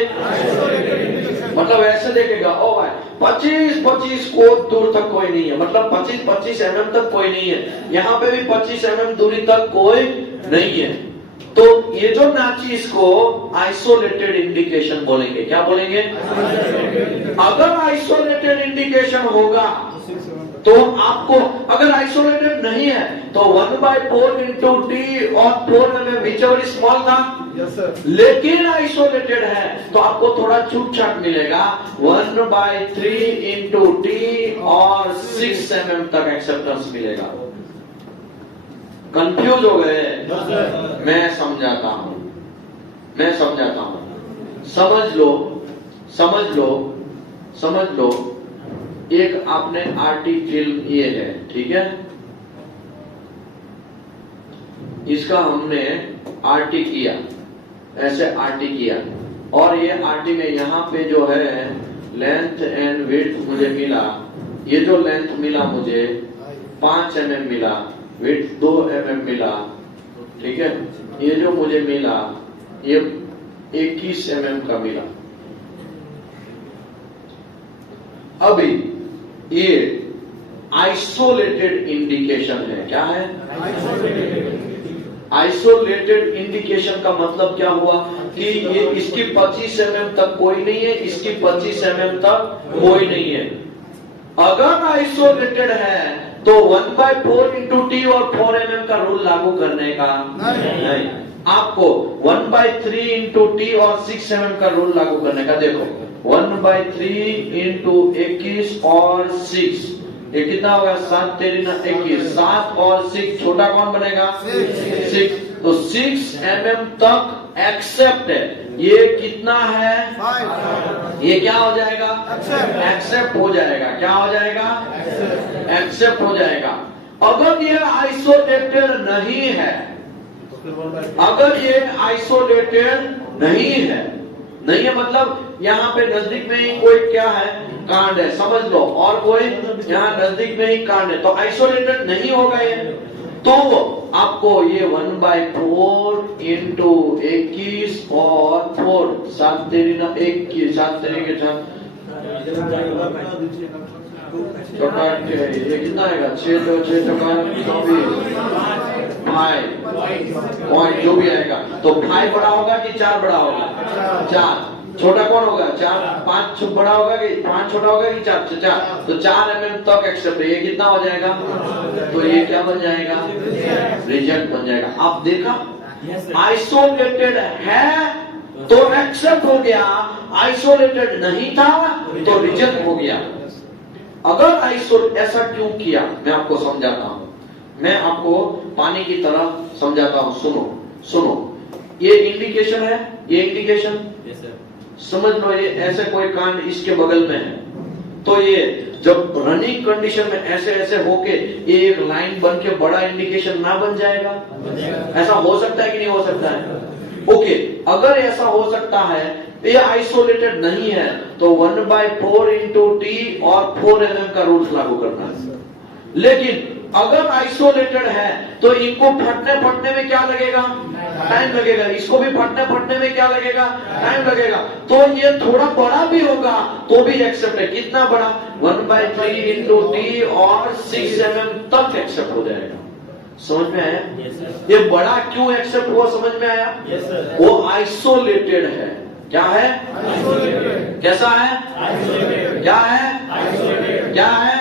मतलब ऐसे देखेगा, ओ भाई 25 कोस दूर तक कोई नहीं है, मतलब 25 mm तक कोई नहीं है, यहाँ पे भी 25 mm दूरी तक कोई नहीं है। तो ये जो नाची, इसको आइसोलेटेड इंडिकेशन बोलेंगे। क्या बोलेंगे? अगर आइसोलेटेड इंडिकेशन होगा तो आपको, अगर आइसोलेटेड नहीं है तो 1/4 इंटू टी और 4 mm whichever is small था। Yes sir. लेकिन आइसोलेटेड है तो आपको थोड़ा छूट छाट मिलेगा, 1/3 इंटू टी और 6 mm तक एक्सेप्टेंस मिलेगा। कंफ्यूज हो गए? मैं समझाता हूं, मैं समझाता हूं। समझ लो। एक आपने आरटी फिल्म ये है, ठीक है, इसका हमने आरटी किया, ऐसे आरटी किया, और ये आरटी में यहाँ पे जो है लेंथ एंड विड्थ मुझे मिला। ये जो लेंथ मिला मुझे 5 mm मिला, विड्थ 2 mm मिला, ठीक है। ये जो मुझे मिला ये 21 mm का मिला। अभी ये आइसोलेटेड इंडिकेशन है। क्या है? आइसोलेटेड इंडिकेशन का मतलब क्या हुआ कि ये इसकी 25 mm तक कोई नहीं है, इसकी 25 mm तक कोई नहीं है। अगर आइसोलेटेड है तो 1/4 इंटू टी और 4 mm का रूल लागू करने का नहीं। आपको 1/3 इंटू टी और 6 mm का रूल लागू करने का। देखो 1/3 इंटू 21 और 6, ये कितना होगा? 7 तेरी 21, 7 और 6 छोटा कौन बनेगा? 6। तो 6 mm तक एक्सेप्ट है। ये कितना है? 5 ये क्या हो जाएगा? Accept. एक्सेप्ट हो जाएगा। क्या हो जाएगा? एक्सेप्ट हो जाएगा। अगर ये आइसोलेटेड नहीं है, अगर ये आइसोलेटेड नहीं है, नहीं है मतलब यहाँ पे नजदीक में ही कोई क्या है? कांड है, समझ लो, और कोई यहाँ नजदीक में ही कांड है, तो आइसोलेटेड नहीं होगा ये। तो आपको ये 1/4 इंटू 21 और 4, 7 तेरी 21, 7 तेरी के 4, ये कितना आएगा? 6 तो 6 पॉइंट जो भी आएगा। तो 5 बड़ा होगा कि 4 बड़ा होगा? 4। छोटा कौन होगा? 4। 5 बड़ा होगा कि 5 छोटा होगा कि 4? 4। तो 4 mm तक एक्सेप्ट है। ये कितना हो जाएगा? तो ये क्या बन जाएगा? रिजेक्ट बन जाएगा। आप देखा, आइसोलेटेड है तो एक्सेप्ट हो गया, आइसोलेटेड नहीं था तो रिजेक्ट हो गया। अगर ऐसा क्यों किया मैं आपको समझाता हूं। मैं आपको पानी की तरह समझाता हूं। सुनो, ये इंडिकेशन है, ये इंडिकेशन समझ लो। ये ऐसे कोई कांड इसके बगल में है, तो ये जब रनिंग कंडीशन में ऐसे ऐसे होके ये एक लाइन बन के बड़ा इंडिकेशन ना बन जाएगा? ऐसा हो सकता है कि नहीं हो सकता है? ओके, अगर ऐसा हो सकता है, ये आइसोलेटेड नहीं है, तो 1/4 इंटू टी और 4 mm का रूल लागू करना है। लेकिन अगर आइसोलेटेड है तो इनको फटने में क्या लगेगा? टाइम लगेगा। इसको भी फटने में क्या लगेगा? टाइम लगेगा। तो ये थोड़ा बड़ा भी होगा तो भी एक्सेप्ट है। कितना बड़ा? 1/3 इंटू टी और 6 mm तक एक्सेप्ट हो जाएगा। समझ में आया? ये बड़ा क्यों एक्सेप्ट हुआ? समझ में आया? वो आइसोलेटेड है। क्या है? कैसा है? क्या है? क्या है?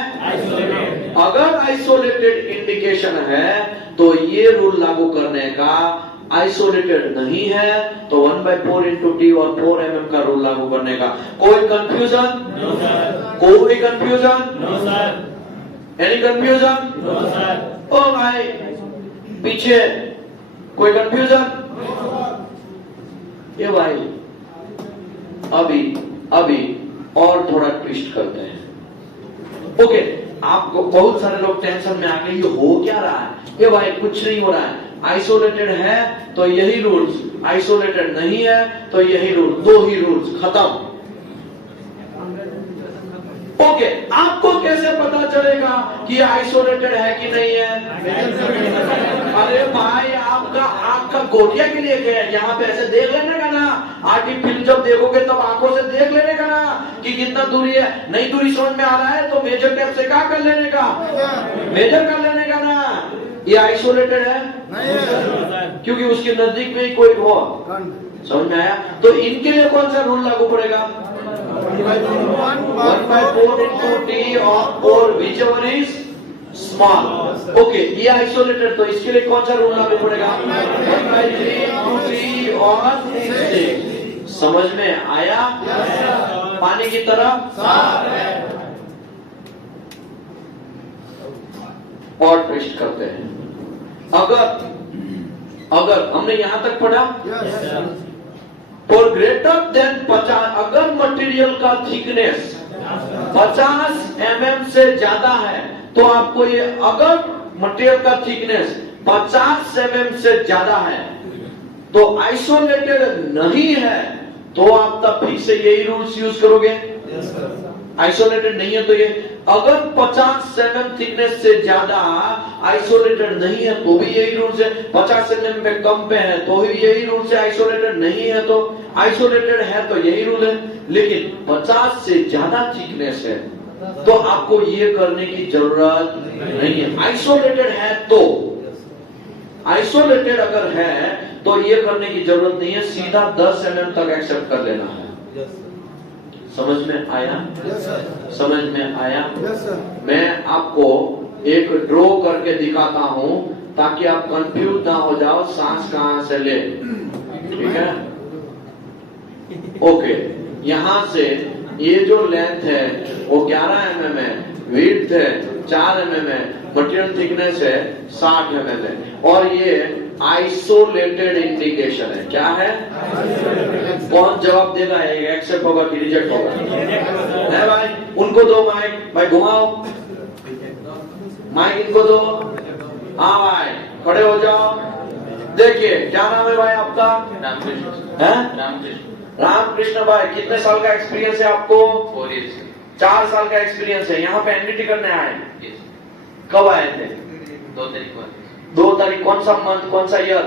अगर आइसोलेटेड इंडिकेशन है तो ये रूल लागू करने का, आइसोलेटेड नहीं है तो 1/4 इंटू टी और 4 mm का रूल लागू करने का। कोई कंफ्यूजन? कोई कंफ्यूजन? Any confusion? ओ भाई पीछे कोई कंफ्यूजन? ये भाई अभी और थोड़ा ट्विस्ट करते हैं। ओके, आपको बहुत सारे लोग टेंशन में आके ये हो क्या रहा है? ये भाई कुछ नहीं हो रहा है। आइसोलेटेड है तो यही रूल्स, आइसोलेटेड नहीं है तो यही रूल, 2 ही रूल्स, खत्म। ओके, आपको कैसे पता चलेगा कि आइसोलेटेड है कि नहीं है? अरे भाई आपका गोटिया के लिए क्या है? यहाँ पे ऐसे देख लेने का ना, आरटी फिल्म जब देखोगे तब आंखों से देख लेने का ना कि कितना दूरी है। नई दूरी समझ में आ रहा है तो मेजर टेप से क्या कर लेने का? मेजर कर लेने का ना। ये आइसोलेटेड है नहीं है, क्योंकि उसके नजदीक में ही कोई हो। समझ में आया? तो इनके लिए कौन सा रूल लागू पड़ेगा? 1/4 इंटू टी और 4 whichever is small। ओके, ये आइसोलेटेड, तो इसके लिए कौन सा रूल लागू पड़ेगा? 1/3 इंटू टी और 6। समझ में आया? पानी की तरह और ट्विस्ट करते हैं। अगर हमने यहां तक पढ़ा, फॉर ग्रेटर देन 50, अगर मटेरियल का थिकनेस 50 mm से ज्यादा है तो आपको ये, अगर मटेरियल का थिकनेस 50 mm से ज्यादा है तो आइसोलेटेड नहीं है, तो आप तब फिर से यही रूल्स यूज करोगे। आइसोलेटेड नहीं है तो ये, अगर 50 mm थिकनेस से ज्यादा आइसोलेटेड नहीं है तो भी यही रूल्स है। 50 mm में कम पे है तो भी यही रूल्स है। आइसोलेटेड नहीं है तो, आइसोलेटेड है तो यही रूल है। लेकिन 50 से ज्यादा थिकनेस है तो आपको ये करने की जरूरत नहीं है। आइसोलेटेड है तो, आइसोलेटेड अगर है तो ये करने की जरूरत नहीं है, सीधा 10 mm तक एक्सेप्ट कर लेना है। समझ में आया? समझ में आया? मैं आपको एक ड्रॉ करके दिखाता हूं ताकि आप कंफ्यूज ना हो जाओ, सांस कहां से ले। ठीक है? ओके, यहां से ये जो लेंथ है वो 11 mm है, विड्थ है 4 mm है, मटेरियल थिकनेस है 60 mm है, और ये आइसोलेटेड इंडिकेशन है। क्या है? कौन जवाब देगा? एक्सेप्ट होगा कि रिजेक्ट होगा? है भाई, उनको दो माइक, भाई घुमाओ माइक, इनको दो। हाँ भाई, खड़े हो जाओ। देखिए, क्या नाम है भाई आपका? रामकृष्ण। है रामकृष्ण। रामकृष्ण भाई, कितने साल का एक्सपीरियंस है आपको? 4 years। 4 साल का एक्सपीरियंस है। यहाँ पे एनडीटी करने आए? Yes। कब आए थे? 2 तारीख को। 2 तारीख। कौन सा मंथ, कौन सा ईयर?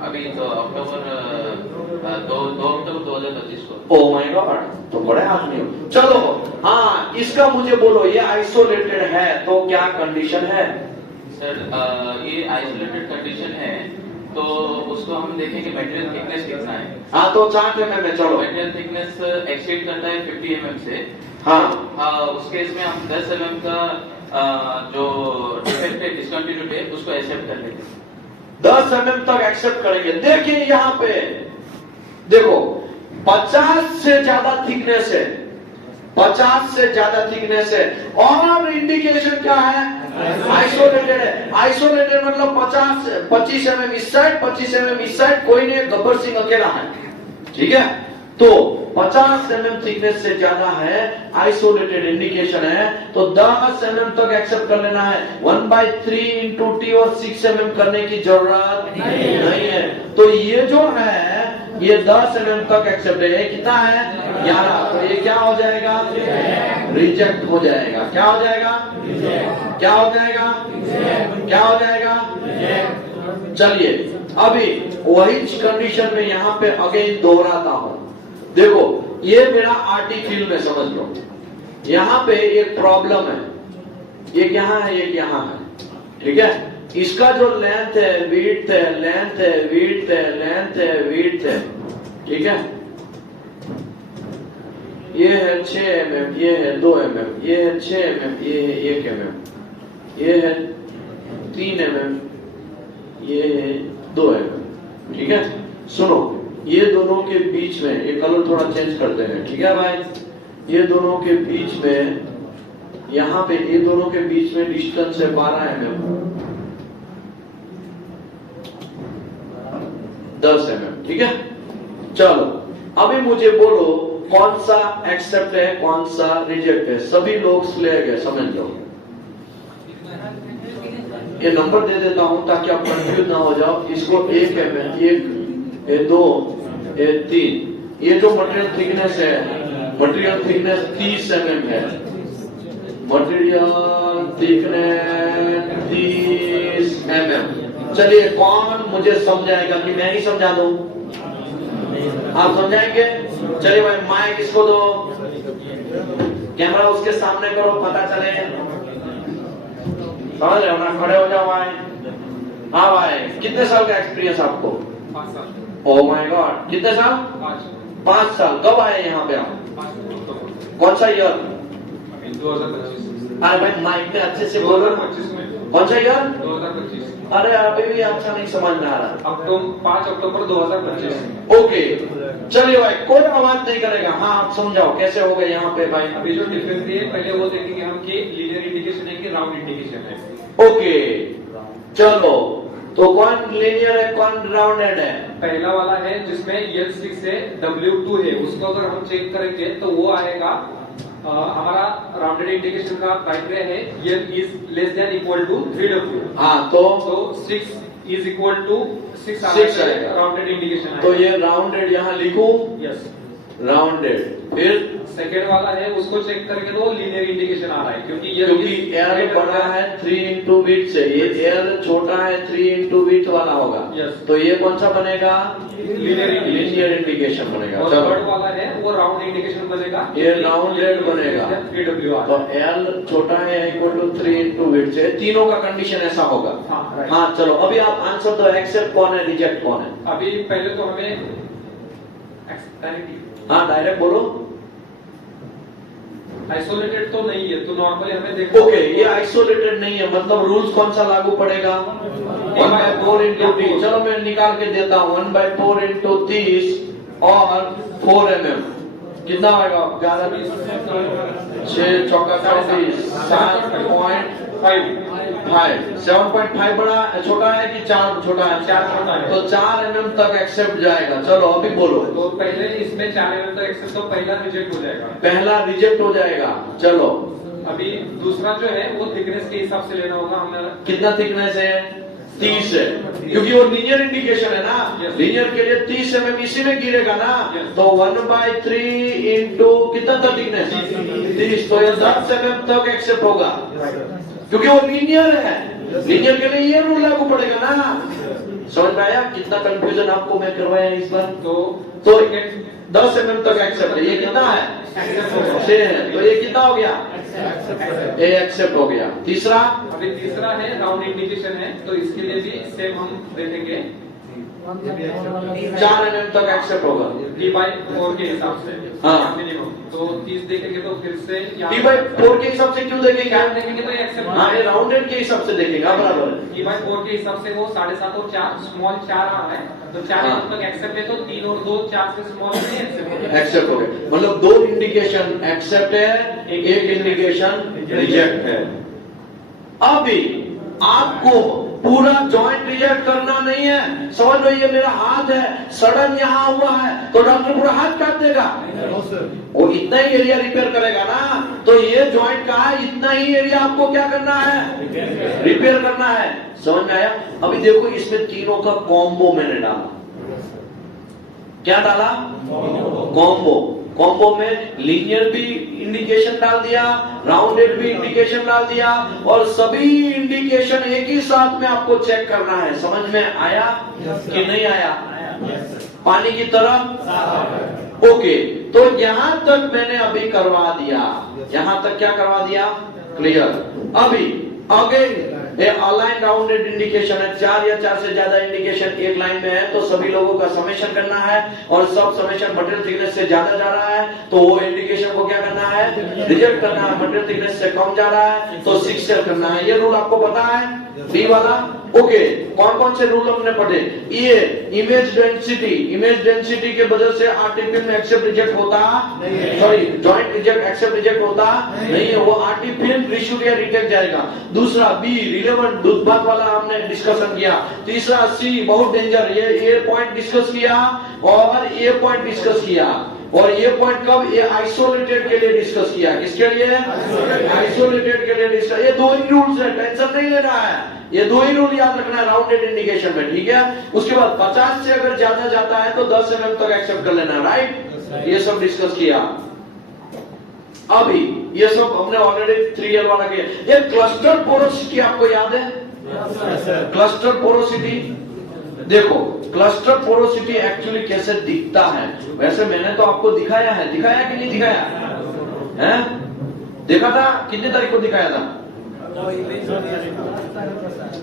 अभी तो अक्टूबर 2 अक्टूबर 2025 को। ओ माय गॉड, तो बड़े आदमी हो। चलो, हाँ, इसका मुझे बोलो, ये आइसोलेटेड है तो क्या कंडीशन है? सर ये आइसोलेटेड कंडीशन है तो उसको हम देखेंगे मटेरियल थिकनेस कितना है। हाँ, तो 4 mm में चलो। मटेरियल थिकनेस एक्सीड करता है 50 mm से। हाँ, उस केस में हम 10 mm का जो डिफेक्ट है, डिसकंटिन्यूटी है, उसको एक्सेप्ट कर लेते हैं। 10 mm तक एक्सेप्ट करेंगे। देखिए यहाँ पे देखो, 50 से ज्यादा थिकनेस है, 50 से ज्यादा थिकनेस है, और इंडिकेशन क्या है? आइसोलेटेड है। आइसोलेटेड मतलब 25 mm इस साइड, 25 mm इस साइड, कोई नहीं, गब्बर सिंह अकेला है। ठीक है, तो 50 mm थिकनेस से ज्यादा है, आइसोलेटेड इंडिकेशन है, तो 10 mm तक एक्सेप्ट कर लेना है। 1/3 into t और 6 mm करने की जरूरत नहीं है। तो ये जो है ये 10 mm तक एक्सेप्ट है। कितना है? 11। तो ये क्या हो जाएगा? रिजेक्ट हो जाएगा। क्या हो जाएगा? क्या हो जाएगा? क्या हो जाएगा? चलिए, अभी वही कंडीशन में यहाँ पे अगेन दोहराता हूं। देखो, ये मेरा आरटी फील्ड में समझ लो, यहाँ पे एक प्रॉब्लम है। ये यहाँ है, ये यहाँ है। ठीक है, इसका जो लेंथ है, विड्थ है, लेंथ है, विड्थ है, लेंथ है, विड्थ है। ठीक है, ये है 6 mm, ये है 2 mm, ये है 6 mm, ये है 1 mm, ये है 3 mm, ये है 2 mm। ठीक है, सुनो, ये दोनों के बीच में, ये कलर थोड़ा चेंज करते हैं। ठीक है भाई, ये दोनों के बीच में, यहाँ पे ये दोनों के बीच में डिस्टेंस है 12 mm, 10 mm। ठीक है, चलो अभी मुझे बोलो कौन सा एक्सेप्ट है, कौन सा रिजेक्ट है। सभी लोग स्लेग है, समझ लो। ये नंबर दे देता हूं ताकि आप कंफ्यूज ना हो जाओ। इसको 1 mm, 1, 2, 3। ये जो मटेरियल थिकनेस है, मटेरियल थिकनेस 30 mm है। Material thickness 30 mm। चलिए, कौन मुझे समझाएगा कि मैं ही समझा दूं? आप समझाएंगे? चलिए भाई, माइक इसको दो, कैमरा उसके सामने करो, पता चले। समझ रहे हो ना? खड़े हो जाओ भाई। हाँ भाई, कितने साल का एक्सपीरियंस आपको? 5 साल। ओ माय गॉड, कितने साल? 5 साल। कब आए यहाँ पे आप? कौन सा ईयर? 2025। अरे भाई, माइक में अच्छे से बोलो। 2025 में। कौन सा ईयर? 2025। अरे अभी भी अच्छा नहीं समझ में आ रहा। 5 अक्टूबर 2025। ओके, चलिए भाई, कोई आवाज नहीं करेगा। हाँ, आप समझाओ कैसे हो गए यहाँ पे भाई। अभी जो डिफरेंस है, पहले वो देखेंगे हम कि लीनियर इंडिकेशन है कि राउंड इंडिकेशन है। ओके, चलो, तो कौन लीनियर है, कौन राउंडेड है? पहला वाला है जिसमें L6 है, W2 है, उसको अगर हम चेक करेंगे तो वो आएगा हमारा राउंडेड इंडिकेशन का क्राइटेरिया है L is less than equal to 3W। हाँ, तो 6 is equal to 6 आएगा। राउंडेड इंडिकेशन तो ये राउंडेड यहाँ लिखूं? यस। राउंडेड। फिर सेकेंड वाला है, उसको चेक करेंगे तो लीनियर इंडिकेशन आ रहा है, क्योंकि L बड़ा है 3 into width से, ये L छोटा है 3 into width वाला होगा। Yes। तो ये कौन सा बनेगा? लीनियर इंडिकेशन बनेगा। और चलो, थर्ड वाला है वो राउंड इंडिकेशन बनेगा, ये राउंडेड बनेगा। 3W आ तो रहा है। L छोटा है इक्वल टू 3 into width से, तीनों का कंडीशन ऐसा होगा। हाँ, right। हाँ, चलो अभी आप आंसर दो, एक्सेप्ट कौन है, रिजेक्ट कौन है? अभी पहले तो हमें हाँ, डायरेक्ट बोलो। आइसोलेटेड तो नहीं है, तो नॉर्मली हमें देखो। ओके, ये आइसोलेटेड नहीं है, मतलब रूल्स कौन सा लागू पड़ेगा? 1/4 into t। चलो मैं निकाल के देता हूँ, 1/4 into 30 और 4 mm। कितना आएगा 11 6 चौका 24 7.5 7.5 बड़ा छोटा है कि 4 छोटा है? 4 छोटा है। तो 4 mm तक एक्सेप्ट जाएगा। चलो अभी बोलो। तो पहले इसमें 4 mm तक एक्सेप्ट, तो पहला रिजेक्ट हो जाएगा। पहला रिजेक्ट हो जाएगा। चलो अभी दूसरा जो है वो थिकनेस के हिसाब से लेना होगा हमें। कितना थिकनेस है? 30 है, क्योंकि वो लीनियर इंडिकेशन है ना। लीनियर के लिए 30 mm इसी में गिरेगा ना। तो 1/3 इंटू कितना था थिकनेस? 30। तो ये 10 mm तक एक्सेप्ट होगा, क्योंकि वो लीनियर है। लीनियर के लिए ये रूल लागू पड़ेगा ना। समझ में आया कितना कंफ्यूजन आपको मैं करवाया इस बार? तो 10 mm तक एक्सेप्ट है। ये कितना है? 6 है। तो ये कितना हो गया? ये एक्सेप्ट हो गया। तीसरा, अभी तीसरा है राउंड इंडिकेशन है, तो इसके लिए भी सेम हम देखेंगे 4 mm तक एक्सेप्ट होगा T/4 के हिसाब से। हाँ। मिनिमम तो 30 देखेंगे तो फिर से T/4 के हिसाब से क्यों देखेंगे? क्या देखेंगे तो एक्सेप्ट। हाँ, ये राउंडेड के हिसाब से देखेगा। बराबर है। T/4 के हिसाब से वो 7.5 और 4 स्मॉल 4 आ रहा है, तो 4 हाँ। तक एक्सेप्ट है, तो 3 और 2 4 से स्मॉल नहीं एक्सेप्ट। एक्सेप्ट हो गया, मतलब 2 इंडिकेशन एक्सेप्ट है, एक इंडिकेशन रिजेक्ट है। अभी आपको पूरा जॉइंट रिजेक्ट करना नहीं है। समझ लो, ये मेरा हाथ है, सडन यहाँ हुआ है, तो डॉक्टर पूरा हाथ काट देगा? वो इतना ही एरिया रिपेयर करेगा ना। तो ये जॉइंट का है, इतना ही एरिया आपको क्या करना है? रिपेयर करना है। समझ में आया? अभी देखो, इसमें तीनों का कॉम्बो मैंने डाला। क्या डाला? कॉम्बो। कॉम्बो में लीनियर भी इंडिकेशन डाल दिया, राउंडेड भी इंडिकेशन डाल दिया, और सभी इंडिकेशन एक ही साथ में आपको चेक करना है। समझ में आया कि नहीं आया? पानी की तरह। ओके, तो यहां तक मैंने अभी करवा दिया। यहां तक क्या करवा दिया? क्लियर। अभी अगेन ये अलाइन राउंडेड इंडिकेशन है। 4 या 4 से ज्यादा इंडिकेशन एक लाइन में है, तो सभी लोगों का समेशन करना है, और सब समेशन मटेरियल थिकनेस से ज्यादा जा रहा है तो वो इंडिकेशन को क्या करना है? रिजेक्ट करना है। मटेरियल थिकनेस से कम जा रहा है तो 6 से करना है। ये रूल आपको पता है? बी वाला। ओके, कौन कौन से रूल हमने पढ़े? ये इमेज डेंसिटी के वजह से आरटीपी में एक्सेप्ट रिजेक्ट होता, sorry joint reject accept reject होता नहीं है, वो आरटीपी रिशूड या रिटेक जाएगा। दूसरा बी रिलेवेंट दूधभात वाला हमने डिस्कशन किया। तीसरा सी बहुत डेंजर, ये पॉइंट डिस्कस किया, और ये पॉइंट डिस्कस किया। और ये पॉइंट कब? ये आइसोलेटेड के लिए डिस्कस किया। किसके लिए? आइसोलेटेड के लिए डिस्कस। ये 2 ही रूल्स है, टेंशन नहीं लेना है। ये 2 ही रूल याद रखना है राउंडेड इंडिकेशन में, ठीक है? उसके बाद 50 से अगर ज्यादा जाता है तो 10 mm तक एक्सेप्ट कर लेना, राइट? ये सब डिस्कस किया। अभी ये सब हमने ऑलरेडी 3L वाला किया। ये क्लस्टर पोरोसिटी आपको याद है? क्लस्टर पोरोसिटी देखो, क्लस्टर पोरोसिटी एक्चुअली कैसे दिखता है? वैसे मैंने तो आपको दिखाया है, दिखाया कि नहीं दिखाया है? देखा था? कितनी तारीख को दिखाया था?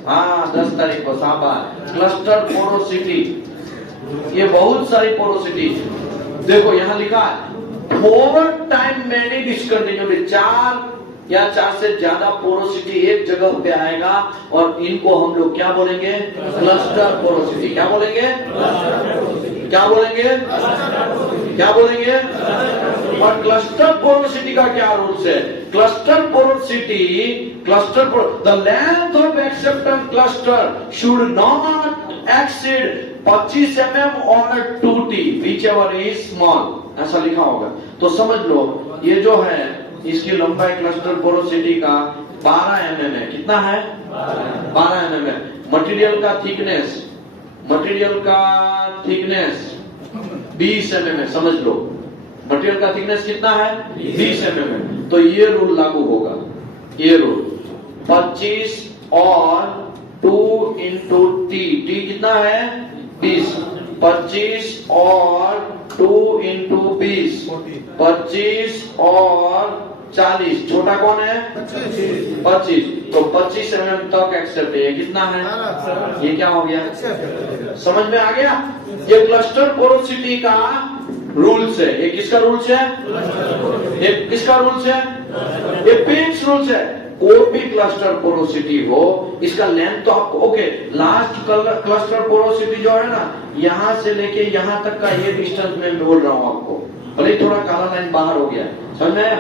हाँ, 10 तारीख को। शाबाश। क्लस्टर पोरोसिटी, ये बहुत सारी पोरोसिटी। देखो यहाँ लिखा है 4 टाइम मैनी डिस्कंटिन्यूटी। 4 या 4 से ज्यादा पोरोसिटी एक जगह पे आएगा, और इनको हम लोग क्या बोलेंगे? Cluster porosity. क्या बोलेंगे? क्या बोलेंगे? क्या बोलेंगे? और क्लस्टर पोरोसिटी का क्या रूल्स है? Cluster porosity, the length of acceptance cluster should not exceed 25 mm और 2t whichever is small, ऐसा लिखा होगा। तो समझ लो, ये जो है इसकी लंबाई क्लस्टर पोरोसिटी का 12 mm है। कितना है? 12 mm है। मटेरियल का थिकनेस 20 mm है। समझ लो, मटेरियल का थिकनेस कितना है? 20 mm है। तो ये रूल लागू होगा। ये रूल 25 और 2 इंटू टी कितना है? 20। 25 और 2 इंटू 20 25 और 40। छोटा कौन है? 25। तो 25 mm तक एक्सेप्ट है। कितना है? ये क्या हो गया? समझ में आ गया? ये क्लस्टर पोरोसिटी का रूल्स है। ये किसका रूल्स है? ये किसका रूल्स है? ये पिट्स रूल्स है। कोई भी क्लस्टर पोरोसिटी हो, इसका लेंथ तो आपको ओके। लास्ट क्लस्टर पोरोसिटी जो है ना, यहां से लेके यहां तक का ये डिस्टेंस मैं बोल रहा हूं आपको। भले ही थोड़ा काला लाइन बाहर हो गया, समझ में आया?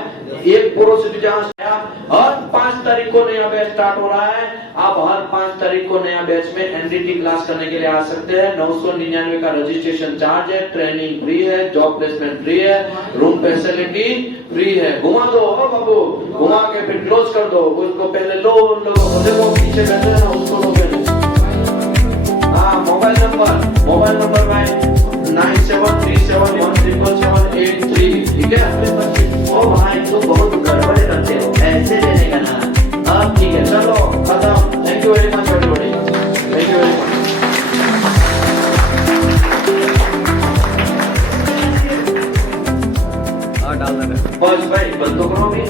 एक पोरोसिटी जहां से आया, हर 5 तारीख को नया बैच स्टार्ट हो रहा है। आप हर 5 तारीख को नया बैच में एनडीटी क्लास करने के लिए आ सकते हैं। 999 का रजिस्ट्रेशन चार्ज है, ट्रेनिंग फ्री है, जॉब प्लेसमेंट फ्री है, रूम फैसिलिटी फ्री है। घुमा दो बाबू, घुमा के फिर क्लोज कर दो। उसको पहले लो, उन लोगों को देखो पीछे बैठे हैं ना, उसको लो पहले। हाँ, मोबाइल नंबर भाई 9737177783, ठीक है? ओ भाई तुम बहुत गड़बड़ करते हो, ऐसे देने का ना। अब ठीक है, चलो खत्म। Thank you very much everybody, thank you very much. बस भाई बंद तो करो भी।